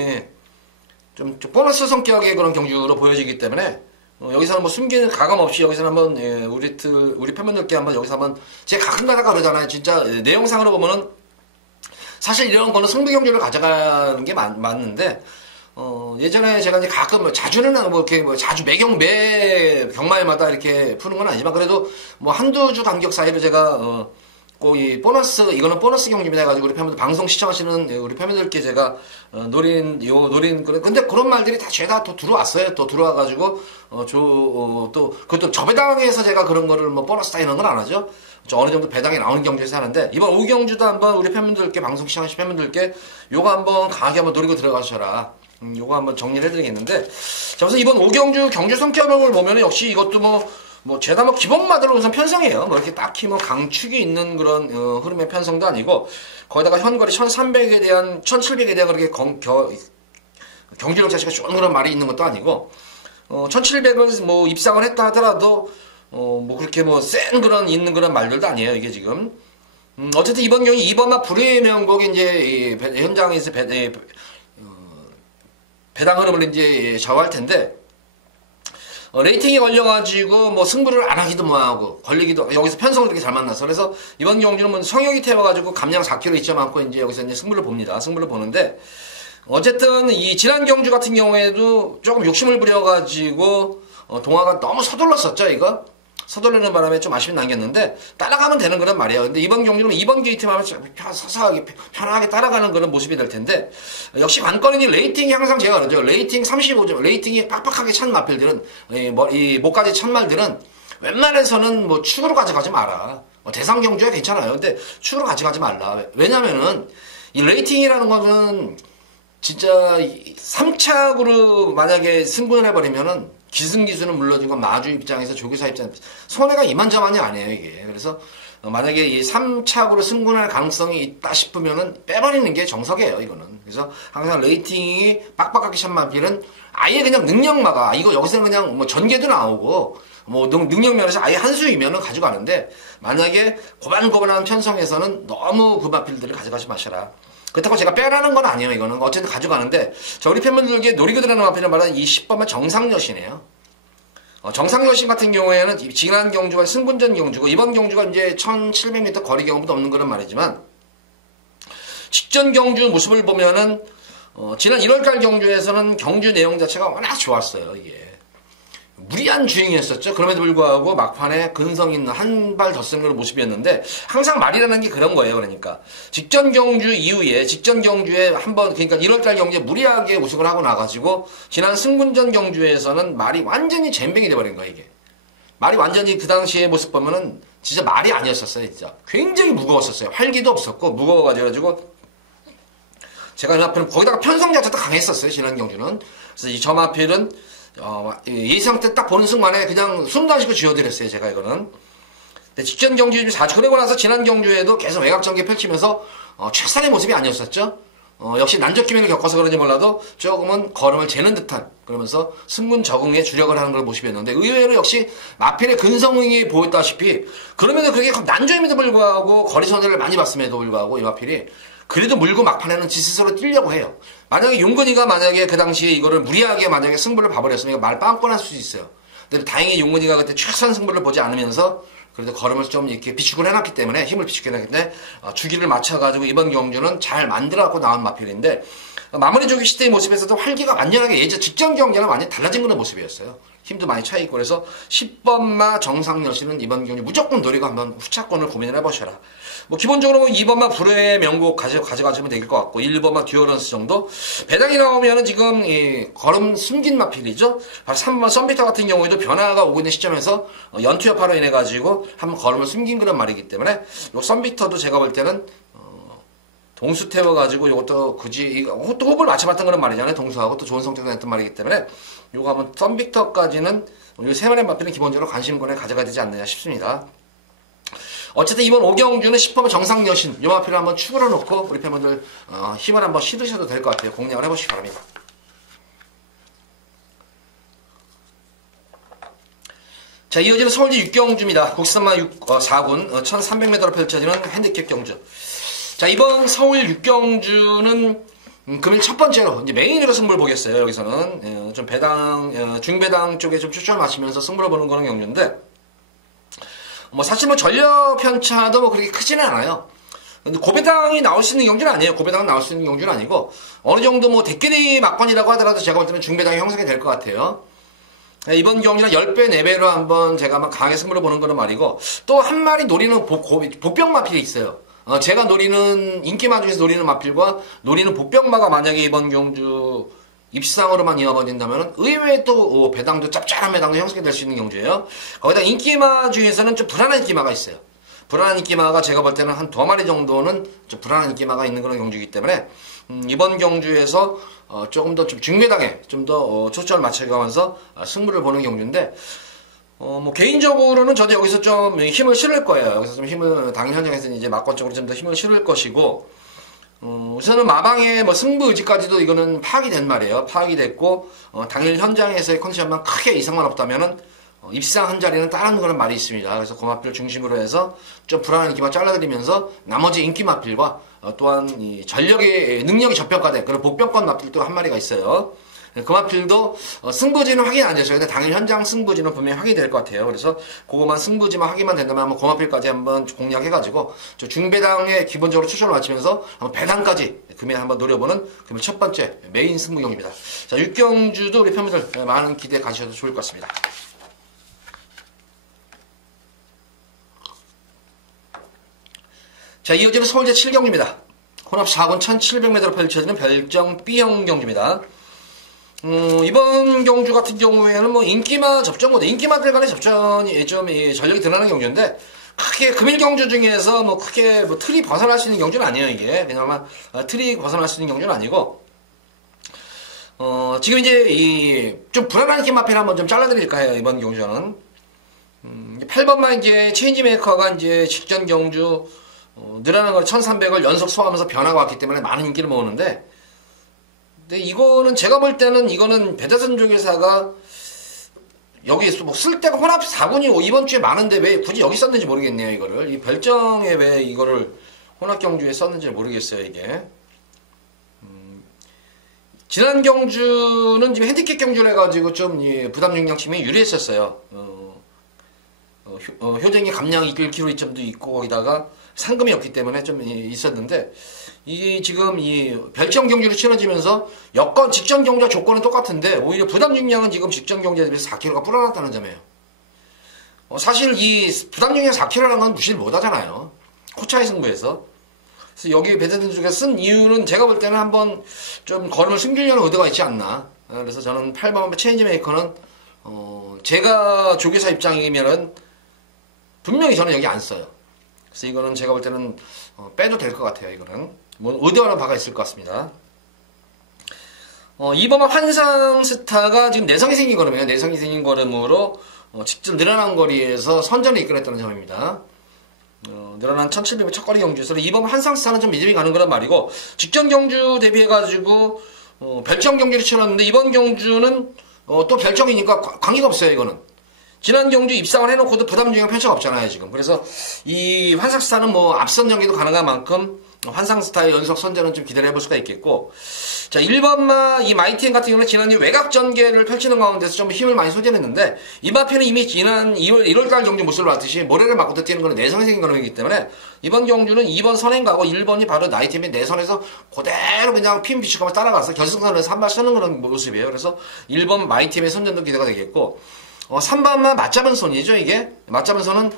좀 보너스 성격의 그런 경주로 보여지기 때문에 여기서는 뭐 숨기는 가감 없이 여기서는 한번 우리 팬분들께 한번 여기서 한번 제가 가끔 가다가 그러잖아요. 진짜 내용상으로 보면은 사실 이런 거는 승부 경주를 가져가는 게 맞는데 예전에 제가 이제 가끔 자주는 뭐 이렇게 뭐 자주 매 경마일마다 이렇게 푸는 건 아니지만 그래도 뭐 한두 주 간격 사이로 제가 꼭 이 보너스 이거는 보너스 경주입니다 해가지고 우리 팬분들 방송 시청하시는 우리 팬분들께 제가 노린 근데 그런 말들이 다 죄다 또 들어왔어요. 또 들어와가지고 또 그것도 저 배당에서 제가 그런 거를 뭐 보너스다 이런 건 안 하죠. 어느 정도 배당이 나오는 경주에서 하는데 이번 오경주도 한번 우리 팬분들께 방송 시청하신 팬분들께 요거 한번 강하게 한번 노리고 들어가셔라. 요거 한번 정리를 해드리겠는데 자 그래서 이번 오경주 경주 성격을 보면은 역시 이것도 죄다 기본마대로 우선 편성이에요. 뭐 이렇게 딱히 강축이 있는 그런 흐름의 편성도 아니고 거기다가 현거리 1300에 대한 1700에 대한 그렇게 경주력 자체가 좋은 그런 말이 있는 것도 아니고 1700을 뭐 입상을 했다 하더라도 그렇게 센 그런 있는 그런 말들도 아니에요. 이게 지금 어쨌든 이번 경기 이번마 불의 명곡이 이제 현장에서 배당 흐름을 이제 좌우할 텐데 레이팅이 걸려가지고 승부를 안 하기도 뭐하고 걸리기도 여기서 편성을 이렇게 잘 만나서 그래서 이번 경주는 성역이 태워가지고 감량 4kg 이점 않고 이제 여기서 이제 승부를 봅니다. 승부를 보는데 어쨌든 이 지난 경주 같은 경우에도 조금 욕심을 부려가지고 동화가 너무 서둘렀었죠. 이거 서둘르는 바람에 좀 아쉬움이 남겼는데 따라가면 되는 그런 말이에요. 근데 이번 경주는 이번 게이트만 하면 서서하게 편하게 따라가는 그런 모습이 될 텐데 역시 관건이 레이팅이 항상 제가 그러죠. 레이팅 35점 레이팅이 빡빡하게 찬 마필들은 이 목까지 찬 말들은 웬만해서는 축으로 가져가지 마라. 대상 경주야 괜찮아요. 근데 축으로 가져가지 말라. 왜냐면은 이 레이팅이라는 거는 진짜 3착으로 만약에 승부를 해버리면은 기승기수는 물론이고 마주 입장에서 조교사 입장 손해가 이만저만이 아니에요 이게. 그래서 만약에 이 3착으로 승부할 가능성이 있다 싶으면은 빼버리는 게 정석이에요 이거는. 그래서 항상 레이팅이 빡빡하게 찬 마필은 아예 그냥 능력마가 이거 여기서는 그냥 전개도 나오고 능력 면에서 아예 한 수이면은 가져가는데 만약에 고반고반한 편성에서는 너무 그 마필들을 가져가지 마셔라. 그렇다고 제가 빼라는 건 아니에요. 이거는 어쨌든 가져가는데 자 우리 팬분들께 노리고 들어가는 마필은 말은 이 10번만 정상여신이에요. 정상여신 같은 경우에는 지난 경주가 승분전 경주고 이번 경주가 이제 1700m 거리 경험도 없는 그런 말이지만 직전 경주 모습을 보면은 지난 1월달 경주에서는 경주 내용 자체가 워낙 좋았어요. 이게 무리한 주행이었었죠. 그럼에도 불구하고 막판에 근성 있는 한 발 더 쓴 그런 모습이었는데 항상 말이라는 게 그런 거예요. 그러니까 직전 경주 이후에 직전 경주에 한번 그러니까 1월달 경주에 무리하게 우승을 하고 나가지고 지난 승분전 경주에서는 말이 완전히 잼뱅이 돼버린 거예요. 이게 말이 완전히 그 당시의 모습 보면은 진짜 말이 아니었었어요. 진짜 굉장히 무거웠었어요. 활기도 없었고 무거워가지고 제가 이 앞에는 거기다가 편성 자체도 강했었어요. 지난 경주는. 그래서 이 점하필은 예상 때 딱 보는 순간에 그냥 숨도 안 쉬고 쥐어드렸어요. 제가 이거는. 근데 직전 경주 4주 그러고 나서 지난 경주에도 계속 외곽 전개 펼치면서 최선의 모습이 아니었었죠. 역시 난적 기면을 겪어서 그런지 몰라도 조금은 걸음을 재는 듯한 그러면서 승문 적응에 주력을 하는 그런 모습이었는데 의외로 역시 마필의 근성이 보였다시피 그러면서 그렇게 난조임에도 불구하고 거리 손해를 많이 봤음에도 불구하고 이 마필이 그래도 물고 막판에는 지 스스로 뛰려고 해요. 만약에 용근이가 만약에 그 당시에 이거를 무리하게 만약에 승부를 봐버렸으면 말 빵꾸 날 수도 있어요. 근데 다행히 용근이가 그때 최선 승부를 보지 않으면서 그래도 걸음을 좀 이렇게 비축을 해놨기 때문에 힘을 비축해 놨기 때문에 주기를 맞춰가지고 이번 경주는 잘 만들어갖고 나온 마필인데 마무리 조기 시대의 모습에서도 활기가 완전하게 예전 직전 경기랑 완전히 달라진 그런 모습이었어요. 힘도 많이 차있고 그래서 10번마 정상여신은 이번 경기 무조건 노리고 한번 후차권을 고민을 해보셔라. 기본적으로 2번마 불의 명곡 가져가시면 될 것 같고 1번마 듀어런스 정도 배당이 나오면은 지금 이 걸음 숨긴 마필이죠. 바로 3번 썸비터 같은 경우에도 변화가 오고 있는 시점에서 연투 여파로 인해 가지고 한번 걸음을 숨긴 그런 말이기 때문에 요 썸비터도 제가 볼 때는 동수 태워가지고 이것도 이것도 호흡을 맞춰봤던 그런 말이잖아요. 동수하고 또 좋은 성격을 냈던 말이기 때문에 요거 한번 썸비터까지는 이 세 마리 마필은 기본적으로 관심권에 가져가야 되지 않느냐 싶습니다. 어쨌든 이번 오경주는 10번 정상여신 요 마필을 한번 추구를 놓고 우리 팬분들 힘을 한번 실으셔도 될 것 같아요. 공략을 해보시기 바랍니다. 자, 이어지는 서울시 육경주입니다. 국산마 4군 1300m로 펼쳐지는 핸디캡 경주. 자, 이번 서울 육경주는 금일 첫 번째로 이제 메인으로 승부를 보겠어요. 여기서는 좀 배당 중배당 쪽에 좀 추천을 마치면서 승부를 보는 그런 경주인데 뭐 사실 뭐 전력 편차도 뭐 그렇게 크지는 않아요. 근데 고배당이 나올 수 있는 경주는 아니에요. 고배당은 나올 수 있는 경주는 아니고 어느 정도 뭐 대끼리 막판이라고 하더라도 제가 볼 때는 중배당이 형성이 될 것 같아요. 이번 경기는 10배, 4배로 한번 제가 막 강하게 승부를 보는 거는 말이고 또 한 마리 노리는 복병 마필이 있어요. 제가 노리는 인기마 중에서 노리는 마필과 노리는 복병마가 만약에 이번 경주 입상으로만 이어버린다면 의외에 또 배당도 짭짤한 배당도 형성이 될 수 있는 경주예요. 거기다 인기마 중에서는 좀 불안한 인기마가 있어요. 불안한 인기마가 제가 볼 때는 한 2마리 정도는 좀 불안한 인기마가 있는 그런 경주이기 때문에 이번 경주에서 조금 더 좀 중매당에 좀 더 초점을 맞춰가면서 승부를 보는 경주인데 뭐 개인적으로는 저도 여기서 좀 힘을 실을 거예요. 여기서 좀 힘을 당일 현장에서 이제 막권적으로 좀 더 힘을 실을 것이고 우선은 마방의 뭐 승부 의지까지도 이거는 파악이 된 말이에요. 파악이 됐고 당일 현장에서의 컨디션만 크게 이상만 없다면은 입상 한 자리는 다른 그런 말이 있습니다. 그래서 고마필 중심으로 해서 좀 불안한 인기만 잘라드리면서 나머지 인기 마필과 또한 이 전력의 능력이 저평가된 그런 복병권 마필도 한 마리가 있어요. 그 마필도 승부지는 확인 안 됐어요. 근데 당일 현장 승부지는 분명히 확인이 될 것 같아요. 그래서 그거만 승부지만 확인만 된다면 한번 고마필까지 한번 공략해가지고 저 중배당에 기본적으로 추천을 마치면서 한번 배당까지 금일 한번 노려보는 금일 첫 번째 메인 승부 경기입니다. 자, 6경주도 우리 팬분들 많은 기대 가셔도 좋을 것 같습니다. 자, 이어지는 서울대 7경기입니다. 혼합 4군 1700m로 펼쳐지는 별정 B형 경주입니다. 이번 경주 같은 경우에는 뭐 인기마 접전 모드, 인기마들 간의 접전이 좀 전력이 드러나는 경주인데 크게 금일 경주 중에서 뭐 크게 뭐 틀이 벗어날 수 있는 경주는 아니에요, 이게. 왜냐면 틀이 벗어날 수 있는 경주는 아니고 지금 이제 이 좀 불안한 인기마필 한번 좀 잘라드릴까 해요, 이번 경주는. 8번만 이제 체인지 메이커가 이제 직전 경주 늘어나는 걸 1300을 연속 소화하면서 변화가 왔기 때문에 많은 인기를 모으는데 근데 이거는 제가 볼 때는 이거는 배다선 조교사가 여기 뭐 쓸 때가 혼합 4군이 이번 주에 많은데 왜 굳이 여기 썼는지 모르겠네요. 이거를 이 별정에 왜 이거를 혼합 경주에 썼는지 모르겠어요. 이게 지난 경주는 지금 핸디캡 경주를 해가지고 좀 부담 중량 팀이 유리했었어요. 효쟁이 감량이 1kg 이점도 있고 거기다가 상금이 없기 때문에 좀 있었는데 이게 지금 이 별정 경주로 치러지면서 여건 직전 경주와 조건은 똑같은데 오히려 부담 중량은 지금 직전 경주에 비해서 4kg가 불어났다는 점이에요. 사실 이 부담 중량 4kg라는 건 무시를 못 하잖아요. 코차의 승부에서. 그래서 여기 배드든 쪽에 쓴 이유는 제가 볼 때는 한번 좀 걸음을 숨기려는 의도가 있지 않나. 그래서 저는 8번 체인지 메이커는 제가 조교사 입장이면은 분명히 저는 여기 안 써요. 그래서 이거는 제가 볼 때는 빼도 될 것 같아요. 이거는 뭐 의도하는 바가 있을 것 같습니다. 이번은 환상 스타가 지금 내성이 생긴 걸음이에요. 내성이 생긴 걸음으로 직접 늘어난 거리에서 선전을 이끌었다는 점입니다. 늘어난 1700m 첫거리 경주에서 이번 환상 스타는 좀 믿음이 가는 그런 말이고 직전 경주 대비해가지고 별정 경주를 치렀는데 이번 경주는 또 별정이니까 관계가 없어요. 이거는 지난 경주 입상을 해놓고도 부담 중량 편차가 없잖아요, 지금. 그래서 이 환상스타는 뭐 앞선 경기도 가능한 만큼 환상스타의 연속 선전은 좀 기다려볼 수가 있겠고. 자, 1번마 이 마이티엔 같은 경우는 지난주 외곽 전개를 펼치는 가운데서 좀 힘을 많이 소진했는데 이 마피는 이미 지난 1월달 경주 모습을 봤듯이 모래를 맞고 뛰는 거는 내성이 생긴 거이기 때문에 이번 경주는 2번 선행 가고 1번이 바로 나이팀의 내선에서 그대로 그냥 핀 비치감을 따라가서 결승선에서 한 발 서는 그런 모습이에요. 그래서 1번 마이팀의 선전도 기대가 되겠고 3번만 맞잡은 손이죠, 이게. 맞잡은 손은,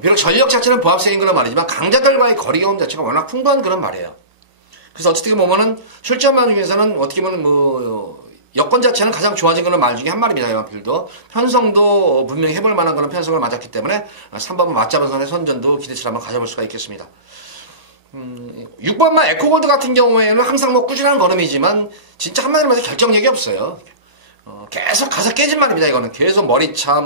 비록 전력 자체는 보합세인 그런 말이지만, 강자들과의 거리 경험 자체가 워낙 풍부한 그런 말이에요. 그래서 어떻게 보면은, 출전만 중에서는 어떻게 보면 여건 자체는 가장 좋아진 그런 말 중에 한 말입니다, 이만필도. 편성도 분명히 해볼 만한 그런 편성을 맞았기 때문에, 3번만 맞잡은 손의 선전도 기대치를 한번 가져볼 수가 있겠습니다. 6번만 에코골드 같은 경우에는 항상 뭐 꾸준한 걸음이지만, 진짜 한마디로 말해서 결정력이 없어요. 계속 가서 깨진 말입니다. 이거는 계속 머리차,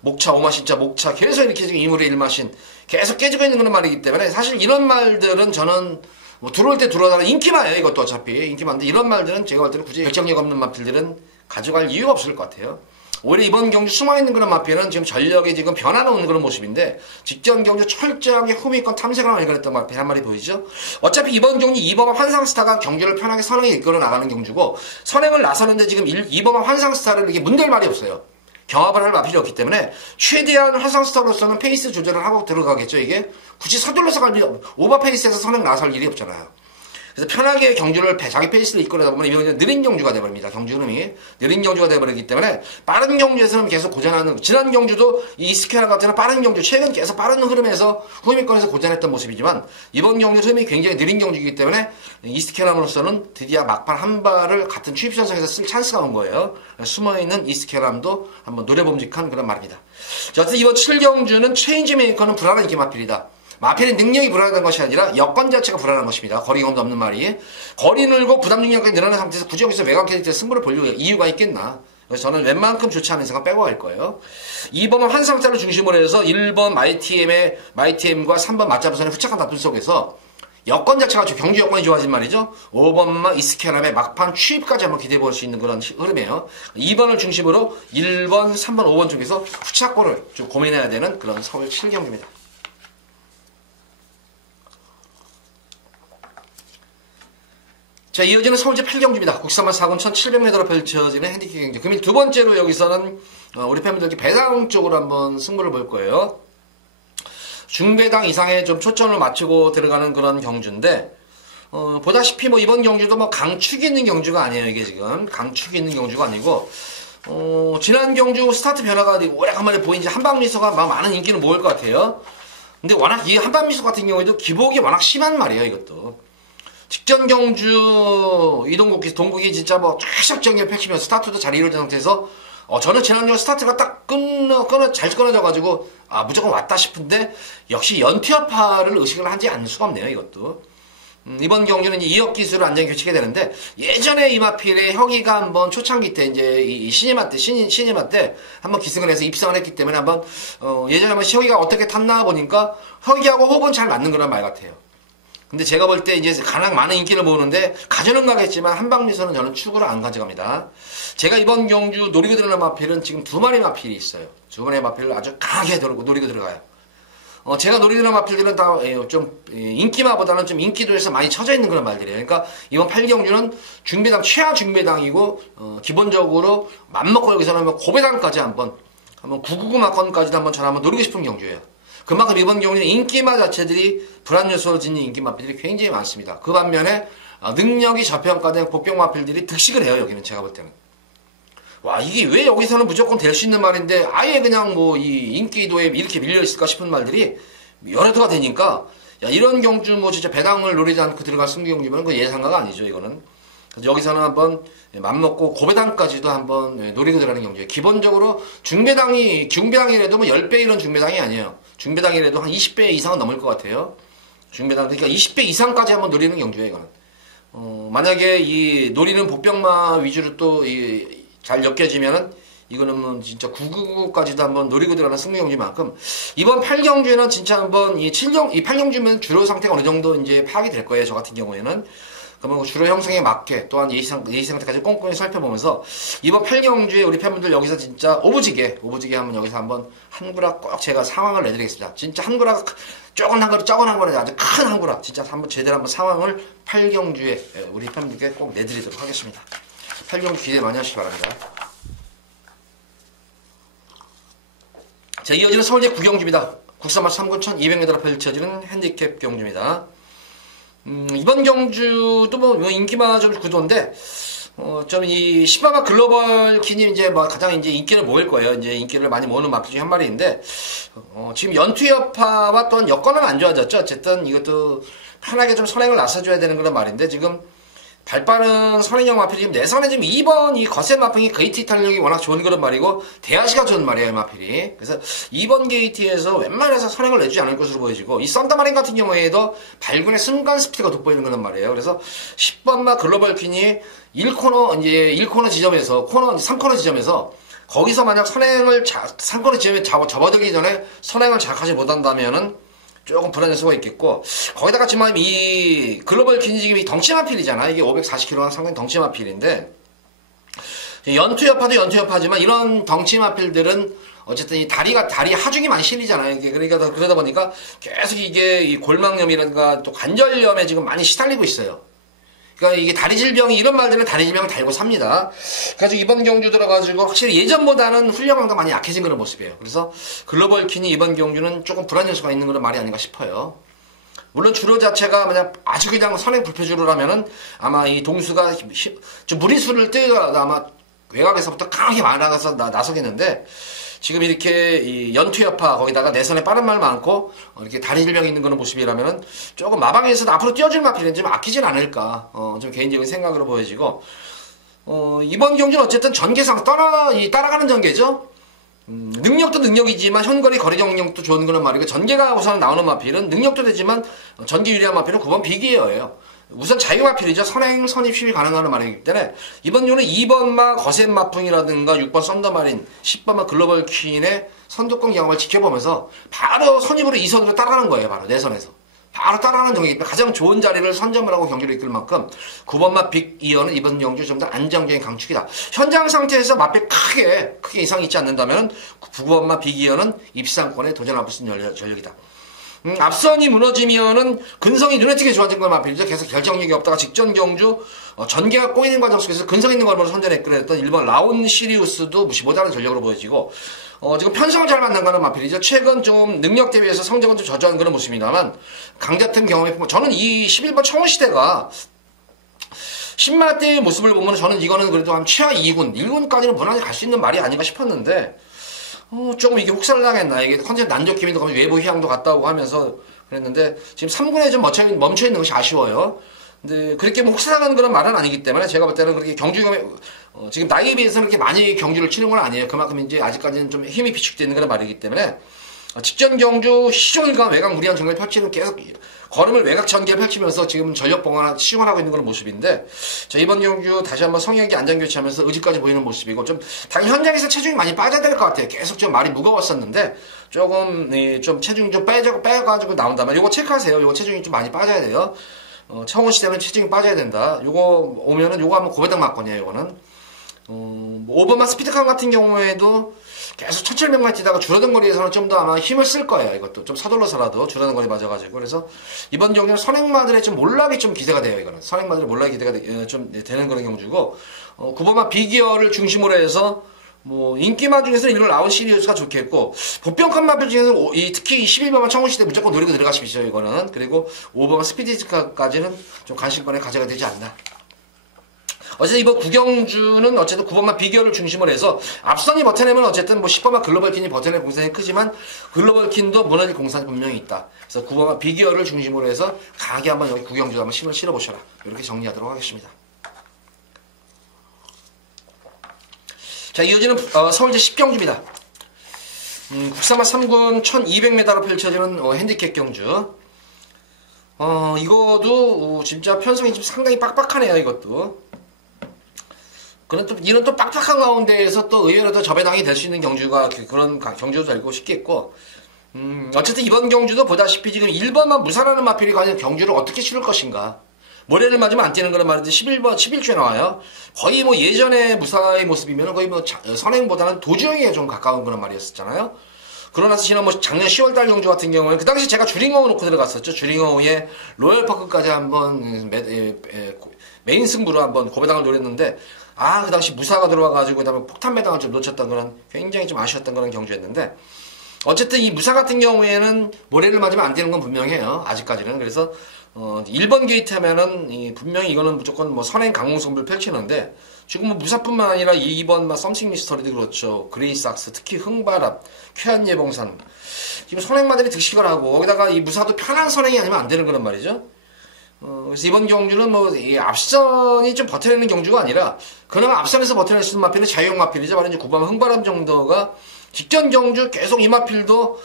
목차, 오마신차, 목차 계속 이렇게 지금 이물의 일마신 계속 깨지고 있는 그런 말이기 때문에 사실 이런 말들은 저는 뭐 들어올 때 들어오다가 인기마예요. 이것도 어차피 인기마인데 이런 말들은 제가 볼 때는 굳이 결정력 없는 마필들은 가져갈 이유가 없을 것 같아요. 오히려 이번 경주 숨어있는 그런 마필은 지금 전력이 지금 변화놓은 그런 모습인데, 직전 경주 철저하게 후미권 탐색을 하는 그랬던 마필 한 마리 보이죠? 어차피 이번 경주 이범화 환상스타가 경주를 편하게 선행에 이끌어 나가는 경주고, 선행을 나서는데 지금 이범화 환상스타를 이렇게 문댈 말이 없어요. 경합을 할 마필이 없기 때문에 최대한 환상스타로서는 페이스 조절을 하고 들어가겠죠. 이게 굳이 서둘러서 갈 일이 오버페이스에서 선행 나설 일이 없잖아요. 그래서 편하게 경주를 자기 페이스를 이끌어다 보면 이번 느린 경주가 돼버립니다. 경주 흐름이 느린 경주가 돼버리기 때문에 빠른 경주에서는 계속 고전하는, 지난 경주도 이 이스케라 같은 빠른 경주, 최근 계속 빠른 흐름에서 후미권에서 고전했던 모습이지만, 이번 경주 흐름이 굉장히 느린 경주이기 때문에 이스케람으로서는 드디어 막판 한 발을 같은 추입선상에서 쓸 찬스가 온 거예요. 숨어있는 이스케람도 한번 노려봄직한 그런 말입니다. 자, 어쨌든 이번 7경주는 체인지 메이커는 불안한 인기 마필이다. 마필의 능력이 불안한 것이 아니라 여건 자체가 불안한 것입니다. 거리감도 없는 말이. 거리 늘고 부담 능력까지 늘어난 상태에서 굳이 여기서 외곽 캐릭터에 승부를 볼 이유가 있겠나. 그래서 저는 웬만큼 좋지 않은 생각 빼고 갈 거예요. 2번은 환상자를 중심으로 해서 1번 마이티엠과 3번 맞잡으선의 후착한 다툼 속에서 여건 자체가 경주 여건이 좋아진 말이죠. 5번만 이스케람의 막판 취입까지 한번 기대해 볼 수 있는 그런 흐름이에요. 2번을 중심으로 1번, 3번, 5번 중에서 후착골을 좀 고민해야 되는 그런 서울 7경기입니다. 자, 이어지는 서울제 8경주입니다. 국산만 4군 1700m로 펼쳐지는 핸디캡 경주. 금일 두 번째로 여기서는 우리 팬분들께 배당 쪽으로 한번 승부를 볼 거예요. 중배당 이상에 좀 초점을 맞추고 들어가는 그런 경주인데, 보다시피 이번 경주도 강축이 있는 경주가 아니에요. 이게 지금 강축이 있는 경주가 아니고, 지난 경주 스타트 변화가 오래간만에 보이지 한방미소가 많은 인기를 모을 것 같아요. 근데 워낙 이 한방미소 같은 경우에도 기복이 워낙 심한 말이에요. 이것도 직전 경주 동국이 진짜 쫙 정리를 펼치면 스타트도 잘 이루어진 상태에서, 저는 지난주 스타트가 딱 잘 끊어져가지고, 무조건 왔다 싶은데, 역시 연투여파를 의식을 하지 않을 수가 없네요, 이것도. 이번 경주는 이제 2억 기수로 안전 교체가 되는데, 예전에 이마필의 혁이가 한번 초창기 때, 이제 이 시니마 때 한번 기승을 해서 입성을 했기 때문에 한번, 예전에 한번 혁이가 어떻게 탔나 보니까, 혁이하고 호흡은 잘 맞는 그런 말 같아요. 근데 제가 볼 때 이제 가장 많은 인기를 모으는데, 가져는 가겠지만 한방미소는 저는 축으로 안 가져갑니다. 제가 이번 경주 노리고 들어가는 마필은 지금 두 마리 마필이 있어요. 두 마리 마필을 아주 강하게 노리고 들어가요. 제가 노리고 들어가는 마필들은 다 좀 인기마보다는 좀 인기도에서 많이 쳐져 있는 그런 말들이에요. 그러니까 이번 8경주는 중배당, 최하 중배당이고, 기본적으로 맘먹고 여기서는 고배당까지 한번 999만건까지도 한번 저는 한번 노리고 싶은 경주예요. 그만큼 이번 경우는 인기마 자체들이 불안 요소로 짓는 인기 마필들이 굉장히 많습니다. 그 반면에 능력이 저평가된 복병 마필들이 득식을 해요. 여기는 제가 볼 때는. 와, 이게 왜 여기서는 무조건 될 수 있는 말인데 아예 그냥 이 인기도에 이렇게 밀려있을까 싶은 말들이 여러 개가 되니까, 야, 이런 경주 진짜 배당을 노리지 않고 들어갈 승부 경주면 그 예상가가 아니죠, 이거는. 그래서 여기서는 한번 맘먹고 고배당까지도 한번 노리고 들어가는 경주예요. 기본적으로 중배당이라도 10배 이런 중배당이 아니에요. 중배당이라도 한 20배 이상은 넘을 것 같아요. 중배당, 그러니까 20배 이상까지 한번 노리는 경주예요, 이거는. 만약에 이 노리는 복병마 위주로 또 잘 엮여지면은, 이거는 진짜 999까지도 한번 노리고 들어가는 승리 경주만큼, 이번 8경주에는 진짜 한번 이 8경주면 주로 상태가 어느 정도 이제 파악이 될 거예요, 저 같은 경우에는. 그러면 주로 형성에 맞게 또한 예시 상태까지 꼼꼼히 살펴보면서, 이번 8경주에 우리 팬분들 여기서 진짜 오부지게 한번 여기서 한번 한 구락 꼭 제가 상황을 내드리겠습니다. 진짜 한 구락, 적은 한 구락 아주 큰 한 구락, 진짜 한번 제대로 한번 상황을 8경주에 우리 팬분들께 꼭 내드리도록 하겠습니다. 8경주 기대 많이 하시기 바랍니다. 자, 이어지는 서울제 9경주입니다. 국산마 3군 1200m로 펼쳐지는 핸디캡 경주입니다. 이번 경주도 인기마 좀 구도인데, 좀 이 시바마 글로벌 킨이 이제 가장 이제 인기를 모을 거예요. 이제 인기를 많이 모으는 마필 중에 한 마리인데, 지금 연투여파와 또한 여건은 안 좋아졌죠. 어쨌든 이것도 편하게 좀 선행을 나서줘야 되는 그런 말인데, 지금 발빠른 선행형 마필이 지금 내선에 지금 2번 이 거센 마필이 게이트 탄력이 워낙 좋은 그런 말이고, 대하시가 좋은 말이에요, 마필이. 그래서 2번 게이트에서 웬만해서 선행을 내주지 않을 것으로 보여지고, 이 썬더마린 같은 경우에도 발군의 순간 스피드가 돋보이는 그런 말이에요. 그래서 10번마 글로벌 퀸이 1코너 지점에서, 3코너 지점에서, 거기서 만약 3코너 지점에 접어들기 전에 선행을 자각하지 못한다면은, 조금 불안 요소가 있겠고, 거기다가 지금 이 글로벌 퀸이 지금 이 덩치 마필이잖아. 이게 540kg 상당히 덩치 마필인데, 연투여파도 연투여파지만 이런 덩치 마필들은 어쨌든 이 다리 하중이 많이 실리잖아요. 이게 그러니까 그러다 보니까 계속 이게 이 골막염이라든가 또 관절염에 지금 많이 시달리고 있어요. 그러니까 이게 다리 질병이 이런 말들은 다리 질병을 달고 삽니다. 그래서 이번 경주 들어가지고 확실히 예전보다는 훈련량도 많이 약해진 그런 모습이에요. 그래서 글로벌 킨이 이번 경주는 조금 불안 요소가 있는 그런 말이 아닌가 싶어요. 물론 주로 자체가 만약 아주 그냥 선행 불표주로라면은 아마 이 동수가 좀 무리수를 떼가 아마 외곽에서부터 강하게 말아가서 나서겠는데 지금 이렇게 이 연투여파 거기다가 내선에 빠른 말 많고 이렇게 다리 질병이 있는 그런 모습이라면은 조금 마방에서도 앞으로 뛰어줄 마필은 좀 아끼진 않을까 좀 개인적인 생각으로 보여지고 이번 경주는 어쨌든 전개상 따라가는 전개죠. 능력도 능력이지만 현거리 거리 경력도 좋은 그런 말이고 전개가 우선 나오는 마필은 능력도 되지만 전개 유리한 마필은 9번 비기어예요. 우선 자유마필이죠. 선행, 선입, 시위 가능한 말이기 때문에 이번 요는 2번마 거센 마풍이라든가 6번 썬더마린, 10번마 글로벌 퀸의 선두권 경험을 지켜보면서 바로 선입으로 2선으로 따라가는 거예요. 바로 내선에서. 바로 따라가는 경기이기 때문에 가장 좋은 자리를 선점을 하고 경기를 이끌 만큼 9번마 빅이어는 이번 경주 좀 더 안정적인 강축이다. 현장 상태에서 맛배 크게 이상이 있지 않는다면 9번마 빅이어는 입상권에 도전할 수 있는 전력이다. 앞선이 무너지면은 근성이 눈에 띄게 좋아진 걸 마필이죠. 계속 결정력이 없다가 직전 경주 전개가 꼬이는 과정 속에서 근성 있는 걸로 선전에 끌어냈던 일본 라온 시리우스도 무시 못하는 전력으로 보여지고 지금 편성을 잘 만난 거는 마필이죠. 최근 좀 능력 대비해서 성적은 좀 저조한 그런 모습입니다만 강자팀 경험에 보면 저는 이 11번 청원시대가 10마 때의 모습을 보면 저는 이거는 그래도 한 최하 2군, 1군까지는 무난히 갈 수 있는 말이 아닌가 싶었는데 조금 이게 혹살당했나. 이게 컨셉 난조킴이도 외부 휴양도 갔다 오고 하면서 그랬는데, 지금 3군에 좀 멈춰있는 것이 아쉬워요. 근데 그렇게 뭐 혹살당한 그런 말은 아니기 때문에 제가 볼 때는 그렇게 경주 경험에, 지금 나이에 비해서는 그렇게 많이 경주를 치는 건 아니에요. 그만큼 이제 아직까지는 좀 힘이 비축되는 그런 말이기 때문에, 직전 경주 시종일관 외곽 무리한 전개를 펼치는 계속 걸음을 외곽 전개를 펼치면서 지금 전력 봉헌 시원하고 있는 그런 모습인데 자 이번 경주 다시 한번 성혁이 안전 교체하면서 의지까지 보이는 모습이고 좀 당연히 현장에서 체중이 많이 빠져야 될 것 같아요. 계속 좀 말이 무거웠었는데 조금 좀 체중이 좀 빼가지고 나온다면 요거 체크하세요. 요거 체중이 좀 많이 빠져야 돼요. 청원시대는 체중이 빠져야 된다. 요거 오면은 요거 한번 고배당 맞거든요. 요거는 오버마 스피드카 같은 경우에도 계속 1700만 뛰다가 줄어든 거리에서는 좀 더 아마 힘을 쓸 거예요. 이것도 좀 서둘러서라도 줄어든 거리 맞아가지고 그래서 이번 경기는 선행마들의 좀 몰락이 좀 기대가 돼요. 이거는 선행마들의 몰락이 기대가 좀 되는 그런 경주고 9번마 비기어를 중심으로 해서 뭐 인기마 중에서는 이걸 나온 시리우스가 좋겠고 보병칸 마필 중에서 특히 11번마 청구시대 무조건 노리고 들어가십시오. 이거는 그리고 5번마 스피드카까지는 좀 관심권에 가져가 되지 않나. 어쨌든 이번 구경주는 어쨌든 9번만 비교를 중심으로 해서 앞선이 버텨내면 어쨌든 뭐 10번만 글로벌 킨이 버텨낼 공산이 크지만 글로벌 킨도 무너질 공산이 분명히 있다. 그래서 9번만 비교를 중심으로 해서 강하게 한번 여기 구경주 한번 힘을 실어보셔라. 이렇게 정리하도록 하겠습니다. 자 이어지는 서울제 10경주입니다. 국사마 3군 1200m로 펼쳐지는 핸디캡 경주. 이거도 진짜 편성이 좀 상당히 빡빡하네요. 이것도. 이런 또 빡빡한 가운데에서 또 의외로 더 저배당이 될 수 있는 경주가 그런 경주도 되고 싶겠고 어쨌든 이번 경주도 보다시피 지금 1번만 무사라는 마필이 과연 경주를 어떻게 치를 것인가. 모래를 맞으면 안 뛰는 그런 말인데 11주에 나와요. 거의 뭐 예전의 무사의 모습이면 거의 뭐 선행보다는 도주형에 좀 가까운 그런 말이었었잖아요. 그러고 나서 지난 뭐 작년 10월달 경주 같은 경우에는 그 당시 제가 주링어우 놓고 들어갔었죠. 주링어우의 로열파크까지 한번 메인 승부로 한번 고배당을 노렸는데 그 당시 무사가 들어와가지고 그다음에 폭탄 배당을 좀 놓쳤던 그런 굉장히 좀 아쉬웠던 그런 경주였는데 어쨌든 이 무사 같은 경우에는 모래를 맞으면 안 되는 건 분명해요. 아직까지는. 그래서 1번 게이트 하면은 분명히 이거는 무조건 뭐 선행 강공 승부를 펼치는데 지금 뭐 무사뿐만 아니라 2번 막 썸씽 미스터리도 그렇죠. 그레이삭스 특히 흥바랍 쾌한 예봉산 지금 선행마들이 득식을 하고 거기다가 이 무사도 편한 선행이 아니면 안 되는 그런 말이죠. 그래서 이번 경주는 뭐, 이 앞선이 좀 버텨내는 경주가 아니라, 그나마 앞선에서 버텨낼 수 있는 마필은 자유형 마필이죠. 바로 이제 9번 흥바람 정도가 직전 경주 계속 이 마필도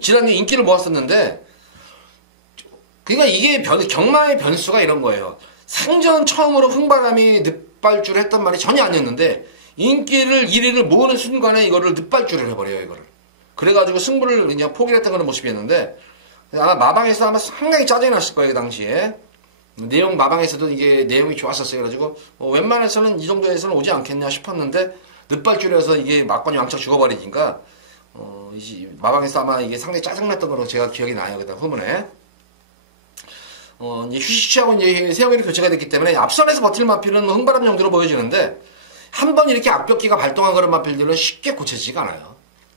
지난해 인기를 모았었는데, 그러니까 이게 경마의 변수가 이런 거예요. 상전 처음으로 흥바람이 늦발주를 했던 말이 전혀 아니었는데, 인기를 1위를 모으는 순간에 이거를 늦발주를 해버려요, 이거를. 그래가지고 승부를 그냥 포기를 했던 그런 모습이었는데, 아마 마방에서 아마 상당히 짜증이 났을 거예요, 그 당시에. 내용 마방에서도 이게 내용이 좋았었어요. 그래가지고 웬만해서는 이 정도에서는 오지 않겠냐 싶었는데 늦발줄여서 이게 막판에 왕창 죽어버리니까 마방에서 아마 이게 상당히 짜증났던 걸로 제가 기억이 나요. 그다음 후문에 이제 휴식 취하고 이제 세영이로 교체가 됐기 때문에 앞선에서 버틸 마필은 흥바람 정도로 보여지는데 한 번 이렇게 악벽기가 발동한 그런 마필들은 쉽게 고쳐지지가 않아요.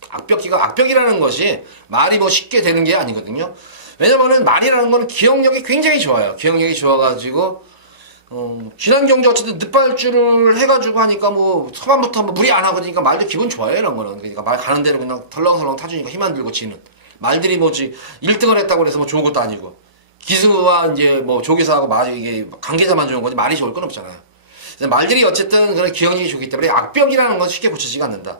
악벽이라는 것이 말이 뭐 쉽게 되는 게 아니거든요. 왜냐면은 말이라는 거는 기억력이 굉장히 좋아요. 기억력이 좋아가지고 지난 경기 어쨌든 늦발줄을 해가지고 하니까 뭐 초반부터 뭐 무리 안 하고 그러니까 말도 기분 좋아요. 이런 거는 그러니까 말 가는 대로 그냥 덜렁덜렁 타주니까 힘 안 들고 지는 말들이 뭐지 1등을 했다고 해서 뭐 좋은 것도 아니고 기수와 이제 뭐 조기사하고 말 이게 관계자만 좋은 거지 말이 좋을 건 없잖아요. 말들이 어쨌든 그런 기억력이 좋기 때문에 악벽이라는 건 쉽게 고치지가 않는다.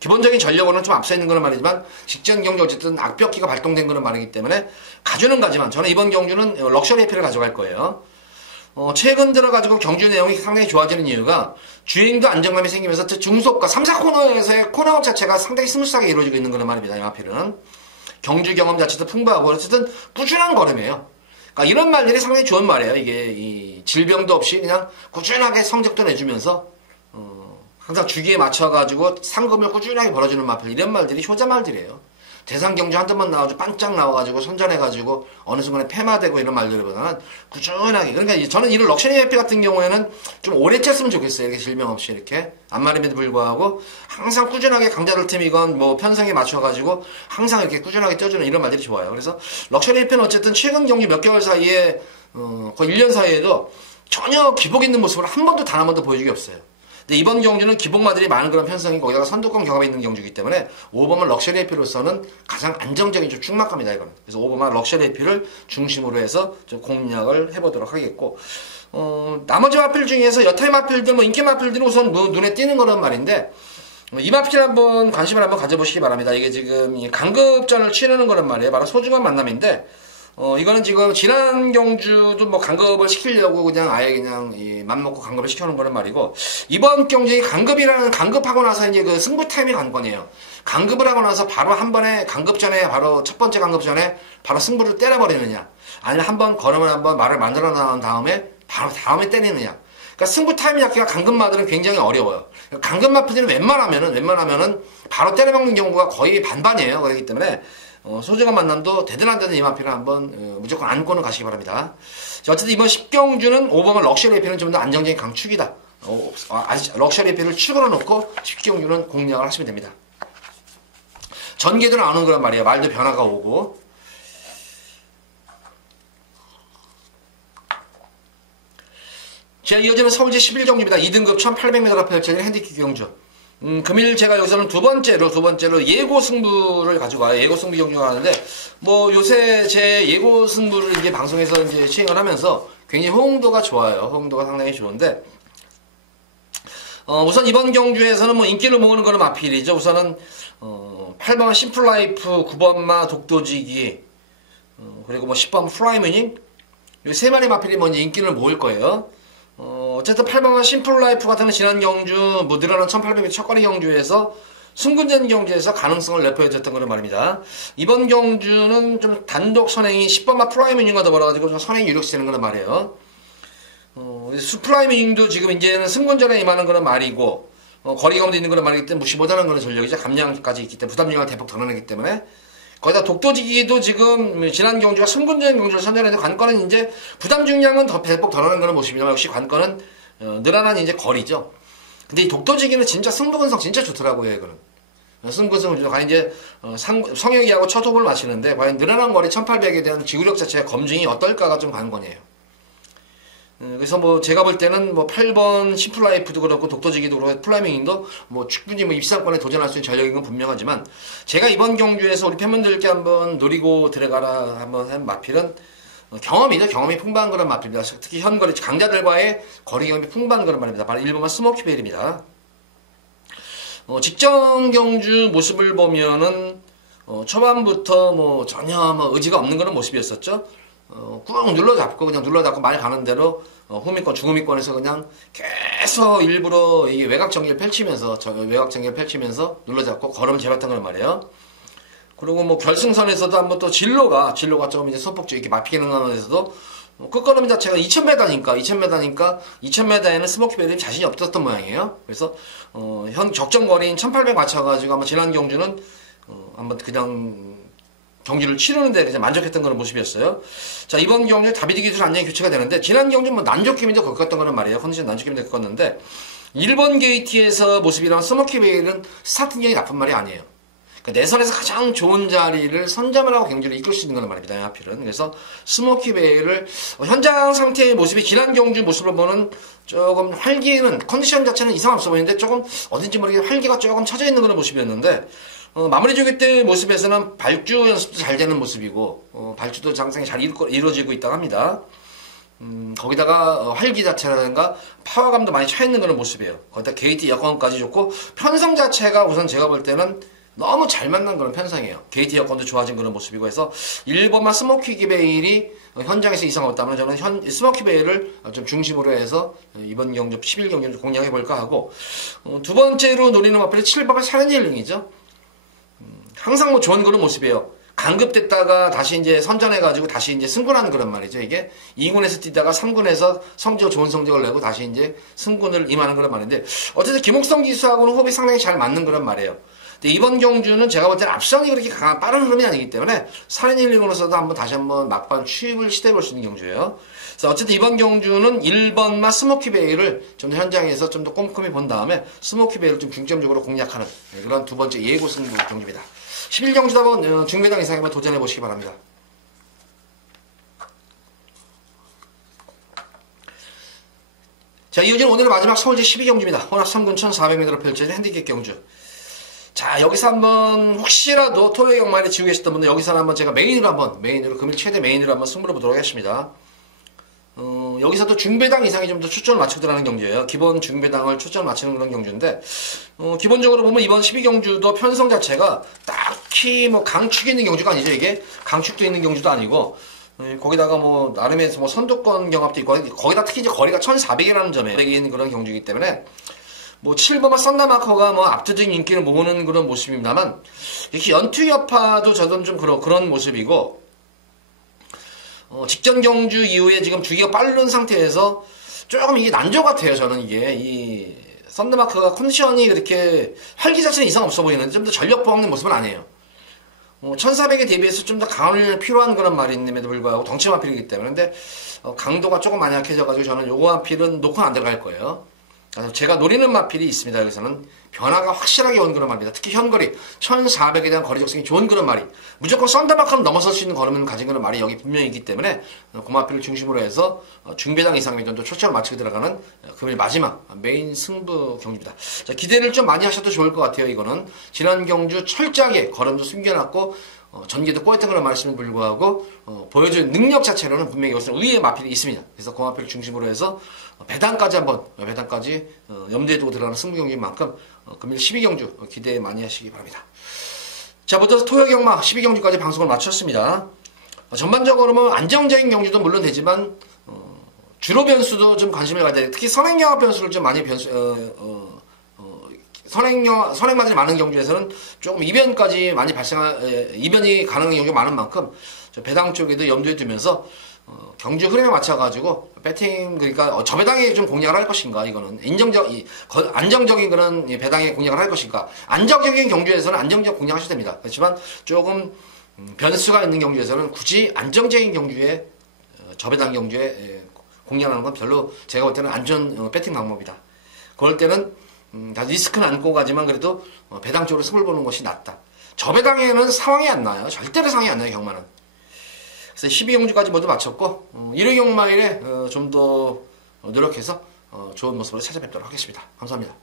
기본적인 전력으로는 좀 앞서 있는 거는 말이지만 직전 경기 어쨌든 악벽기가 발동된 거는 말이기 때문에 가주는 가지만 저는 이번 경주는 럭셔리 해피를 가져갈 거예요. 최근 들어가지고 경주 내용이 상당히 좋아지는 이유가 주행도 안정감이 생기면서 중속과 3, 4코너에서의 코너업 자체가 상당히 스무스하게 이루어지고 있는 거는 말입니다. 이 마필은 경주 경험 자체도 풍부하고 어쨌든 꾸준한 걸음이에요. 그러니까 이런 말들이 상당히 좋은 말이에요. 이게 이 질병도 없이 그냥 꾸준하게 성적도 내주면서 항상 주기에 맞춰가지고 상금을 꾸준하게 벌어주는 마필 이런 말들이 효자 말들이에요. 대상 경주 한두 번 나와가지고 반짝 나와가지고 선전해가지고 어느 순간에 폐마되고 이런 말들보다는 꾸준하게 그러니까 저는 이런 럭셔리 해피 같은 경우에는 좀 오래 쳤으면 좋겠어요. 이렇게 질병 없이 이렇게 안말임에도 불구하고 항상 꾸준하게 강자들 팀이건 뭐 편성에 맞춰가지고 항상 이렇게 꾸준하게 뛰어주는 이런 말들이 좋아요. 그래서 럭셔리 해피는 어쨌든 최근 경기 몇 개월 사이에 거의 1년 사이에도 전혀 기복 있는 모습을 단 한 번도 보여준 게 없어요. 근데 이번 경주는 기복마들이 많은 그런 편성이 거기다가 선두권 경험이 있는 경주이기 때문에 5번만 럭셔리 해피로서는 가장 안정적인 좀 충막감이다 이거는. 그래서 5번만 럭셔리 해피를 중심으로 해서 좀 공략을 해보도록 하겠고 나머지 마필 중에서 여타의 마필들 뭐 인기 마필들은 우선 눈에 띄는 거란 말인데 이 마필 한번 관심을 한번 가져보시기 바랍니다. 이게 지금 강급전을 치르는 거란 말이에요. 바로 소중한 만남인데 이거는 지금 지난 경주도 뭐 강급을 시키려고 그냥 아예 그냥 맘먹고 강급을 시켜놓은 거란 말이고 이번 경기에 강급하고 나서 이제 그 승부 타임이 관건이에요. 강급을 하고 나서 바로 한 번에 강급 전에 바로 첫 번째 강급 전에 바로 승부를 때려버리느냐 아니면 한번 걸음을 한번 말을 만들어 나온 다음에 바로 다음에 때리느냐. 그러니까 승부 타임이 잡기가 강급마들은 굉장히 어려워요. 강급마들은 웬만하면은 바로 때려먹는 경우가 거의 반반이에요. 그렇기 때문에 소중한 만남도 되든 이 마필을 한번 무조건 안고는 가시기 바랍니다. 자, 어쨌든 이번 10경주는 5번은 럭셔리 해피는 좀 더 안정적인 강축이다. 럭셔리 해피를 축으로 놓고 10경주는 공략을 하시면 됩니다. 전개도 나오는 거란 말이에요. 말도 변화가 오고. 자, 이어지는 서울제 11경주입니다. 2등급 1800m가 펼쳐진 핸디캡 경주. 금일 제가 여기서는 두 번째로 예고 승부를 가지고 와요. 예고 승부 경주가 하는데, 뭐, 요새 제 예고 승부를 이제 방송에서 이제 시행을 하면서 굉장히 호응도가 좋아요. 호응도가 상당히 좋은데, 우선 이번 경주에서는 뭐 인기를 모으는 거는 마필이죠. 우선은, 8번 심플라이프, 9번마 독도지기, 그리고 뭐 10번 플라이미닝, 이 세 마리 마필이 먼저 인기를 모을 거예요. 어쨌든 8번과 심플라이프 같은 지난 경주, 뭐 늘어난 1800m 첫거리 경주에서 승군전 경주에서 가능성을 내포해줬던 거는 말입니다. 이번 경주는 좀 단독 선행이 10번마 프라이밍과 더불어가지고 좀 선행이 유력시 되는 거는 말이에요. 수프라이밍도 지금 이제는 승군전에 임하는 거는 말이고, 거리감도 있는 거는 말이기 때문에 무시 못하는 거는 전력이죠. 감량까지 있기 때문에 부담력을 대폭 덜어내기 때문에. 거기다 독도지기도 지금 지난 경주가 승군전 경주를 선전했는데 관건은 이제 부담 중량은 더 대폭 덜어내는 그런 모습이지만 역시 관건은 늘어난 이제 거리죠. 근데 이 독도지기는 진짜 승부근성 진짜 좋더라고요, 이거는. 승부근성 과연 이제 성혁이하고 첫 호흡을 마치는데 과연 늘어난 거리 1800에 대한 지구력 자체의 검증이 어떨까가 좀 관건이에요. 그래서 뭐 제가 볼 때는 뭐 8번 심플라이프도 그렇고 독도지기도 그렇고 플라이밍도 뭐 충분히 뭐 입상권에 도전할 수 있는 전력인 건 분명하지만 제가 이번 경주에서 우리 팬분들께 한번 노리고 들어가라 한번 한 마필은 경험이죠. 경험이 풍부한 그런 마필입니다. 특히 현거리 강자들과의 거리 경험이 풍부한 그런 말입니다. 바로 1번만 스모키벨입니다. 직전 경주 모습을 보면은 초반부터 뭐 전혀 뭐 의지가 없는 그런 모습이었었죠. 꾹 눌러잡고 그냥 눌러잡고 말 가는 대로 후미권 중후미권에서 그냥 계속 일부러 이 외곽 전개를 펼치면서 눌러잡고 걸음을 재봤던 걸 말이에요. 그리고 뭐 결승선에서도 한번 또 진로가 좀 이제 소폭적 이렇게 막히는 가운데서도 끝걸음 자체가 2000m니까 2000m에는 스모키 베일이 자신이 없었던 모양이에요. 그래서 현 적정 거리인 1800 맞춰가지고 아마 지난 경주는 한번 그냥 경기를 치르는데 그냥 만족했던 그런 모습이었어요. 자, 이번 경주에 다비드 기준 안녕히 교체가 되는데 지난 경주는 뭐 난조김인데 겪었던 거란 말이에요. 컨디션 난조김인데 겪었는데 1번 게이트에서 모습이랑 스모키 베일은 스타트경이 나쁜 말이 아니에요. 그러니까 내선에서 가장 좋은 자리를 선점을 하고 경기를 이끌 수 있는 거란 말입니다. 하필은. 그래서 스모키 베일을 현장 상태의 모습이 지난 경주 모습을 보는 조금 활기는 컨디션 자체는 이상 없어 보이는데 조금 어딘지 모르게 활기가 조금 처져 있는 그런 모습이었는데 마무리 조기 때 모습에서는 발주 연습도 잘 되는 모습이고 발주도 장상이 잘 이루어지고 있다고 합니다. 거기다가 활기 자체라든가 파워감도 많이 차 있는 그런 모습이에요. 거기다 게이트 여건까지 좋고 편성 자체가 우선 제가 볼 때는 너무 잘 만난 그런 편성이에요. 게이트 여건도 좋아진 그런 모습이고 해서 1번만 스모키 베일이 현장에서 이상 없다면 저는 스모키 베일을 좀 중심으로 해서 이번 경주 11경주 공략해 볼까 하고 두 번째로 노리는 마필이 7번의 사렌힐링이죠. 항상 뭐 좋은 그런 모습이에요. 강급됐다가 다시 이제 선전해가지고 다시 이제 승군하는 그런 말이죠. 이게 2군에서 뛰다가 3군에서 좋은 성적을 내고 다시 이제 승군을 임하는 그런 말인데 어쨌든 김옥성 기수하고는 호흡이 상당히 잘 맞는 그런 말이에요. 근데 이번 경주는 제가 볼 때는 앞선이 그렇게 강한 빠른 흐름이 아니기 때문에 사렌힐링으로서도 다시 한번 막판 취입을 시도해볼 수 있는 경주예요. 그래서 어쨌든 이번 경주는 1번만 스모키 베일을 좀 더 현장에서 좀 더 꼼꼼히 본 다음에 스모키 베일을 좀 중점적으로 공략하는 그런 두 번째 예고 승부 경주입니다. 11경주도 한번 중매당 이상에 한번 도전해 보시기 바랍니다. 자, 이어지는 오늘의 마지막 서울제 12경주입니다. 혼합 3군 1400m로 펼쳐진 핸디캡 경주. 자, 여기서 한번 혹시라도 토요일 경마에 지고 계셨던 분들 여기서는 한번 제가 메인으로 금일 최대 메인으로 한번 승부를 보도록 하겠습니다. 여기서도 중배당 이상이 좀 더 초점을 맞춰 들어가는 경주예요. 기본 중배당을 초점을 맞추는 그런 경주인데 기본적으로 보면 이번 12경주도 편성 자체가 딱히 뭐 강축이 있는 경주가 아니죠. 이게 강축도 있는 경주도 아니고 거기다가 뭐 나름의 뭐 선두권 경합도 있고 거기다 특히 이제 거리가 1400이라는 점에 있는 그런 경주이기 때문에 뭐 7번마 썬더마커가 뭐 압도적인 인기를 모으는 그런 모습입니다만 이렇게 연투 여파도 저는 좀 그런 모습이고 직전 경주 이후에 지금 주기가 빠른 상태에서 조금 이게 난조 같아요. 저는 이게 이 썬더마크가 컨디션이 그렇게 활기 자체는 이상 없어 보이는데 좀 더 전력 보강된 모습은 아니에요. 1400에 대비해서 좀 더 강을 필요한 그런 말임에도 불구하고 덩치 마필이기 때문에 근데 강도가 조금 많이 약해져가지고 저는 요거 마필은 놓고는 안 들어갈 거예요. 그래서 제가 노리는 마필이 있습니다. 여기서는 변화가 확실하게 온 그런 말입니다. 특히 현거리 1400에 대한 거리 적성이 좋은 그런 말이 무조건 썬더마크는 넘어설 수 있는 걸음을 가진 그런 말이 여기 분명히 있기 때문에 그 마필을 중심으로 해서 중배당 이상의 정도 초점을 맞추고 들어가는 금일 마지막 메인 승부 경주입니다. 자, 기대를 좀 많이 하셔도 좋을 것 같아요. 이거는 지난 경주 철저하게 걸음도 숨겨놨고 전개도 꼬였던 그런 말씀에 불구하고 보여준 능력 자체로는 분명히 이것은 의외의 마필이 있습니다. 그래서 그 마필을 중심으로 해서 배당까지 염두에 두고 들어가는 승부 경기인 만큼 금일 12경주 기대 많이 하시기 바랍니다. 자, 먼저 토요 경마 12경주까지 방송을 마쳤습니다. 전반적으로 뭐 안정적인 경주도 물론 되지만 주로 변수도 좀 관심을 가져야 돼요. 특히 선행경합 변수를 좀 많이 선행마들이 많은 경주에서는 조금 이변이 가능한 경우가 많은 만큼 배당 쪽에도 염두에 두면서 경주 흐름에 맞춰가지고 배팅 그러니까 저 배당에 좀 공략을 할 것인가 이거는 안정적인 그런 배당에 공략을 할 것인가 안정적인 경주에서는 안정적 공략하셔도 됩니다. 그렇지만 조금 변수가 있는 경주에서는 굳이 안정적인 경주에 저배당 경주에 공략하는 건 별로 제가 볼 때는 안전 배팅 방법이다. 그럴 때는 다 리스크는 안고 가지만 그래도 배당 쪽으로 승부를 보는 것이 낫다. 저배당에는 상황이 안 나요. 절대로 상황이 안 나요. 경마는. 그래서 12경주까지 모두 마쳤고 1회 경마일에 좀 더 노력해서 좋은 모습으로 찾아뵙도록 하겠습니다. 감사합니다.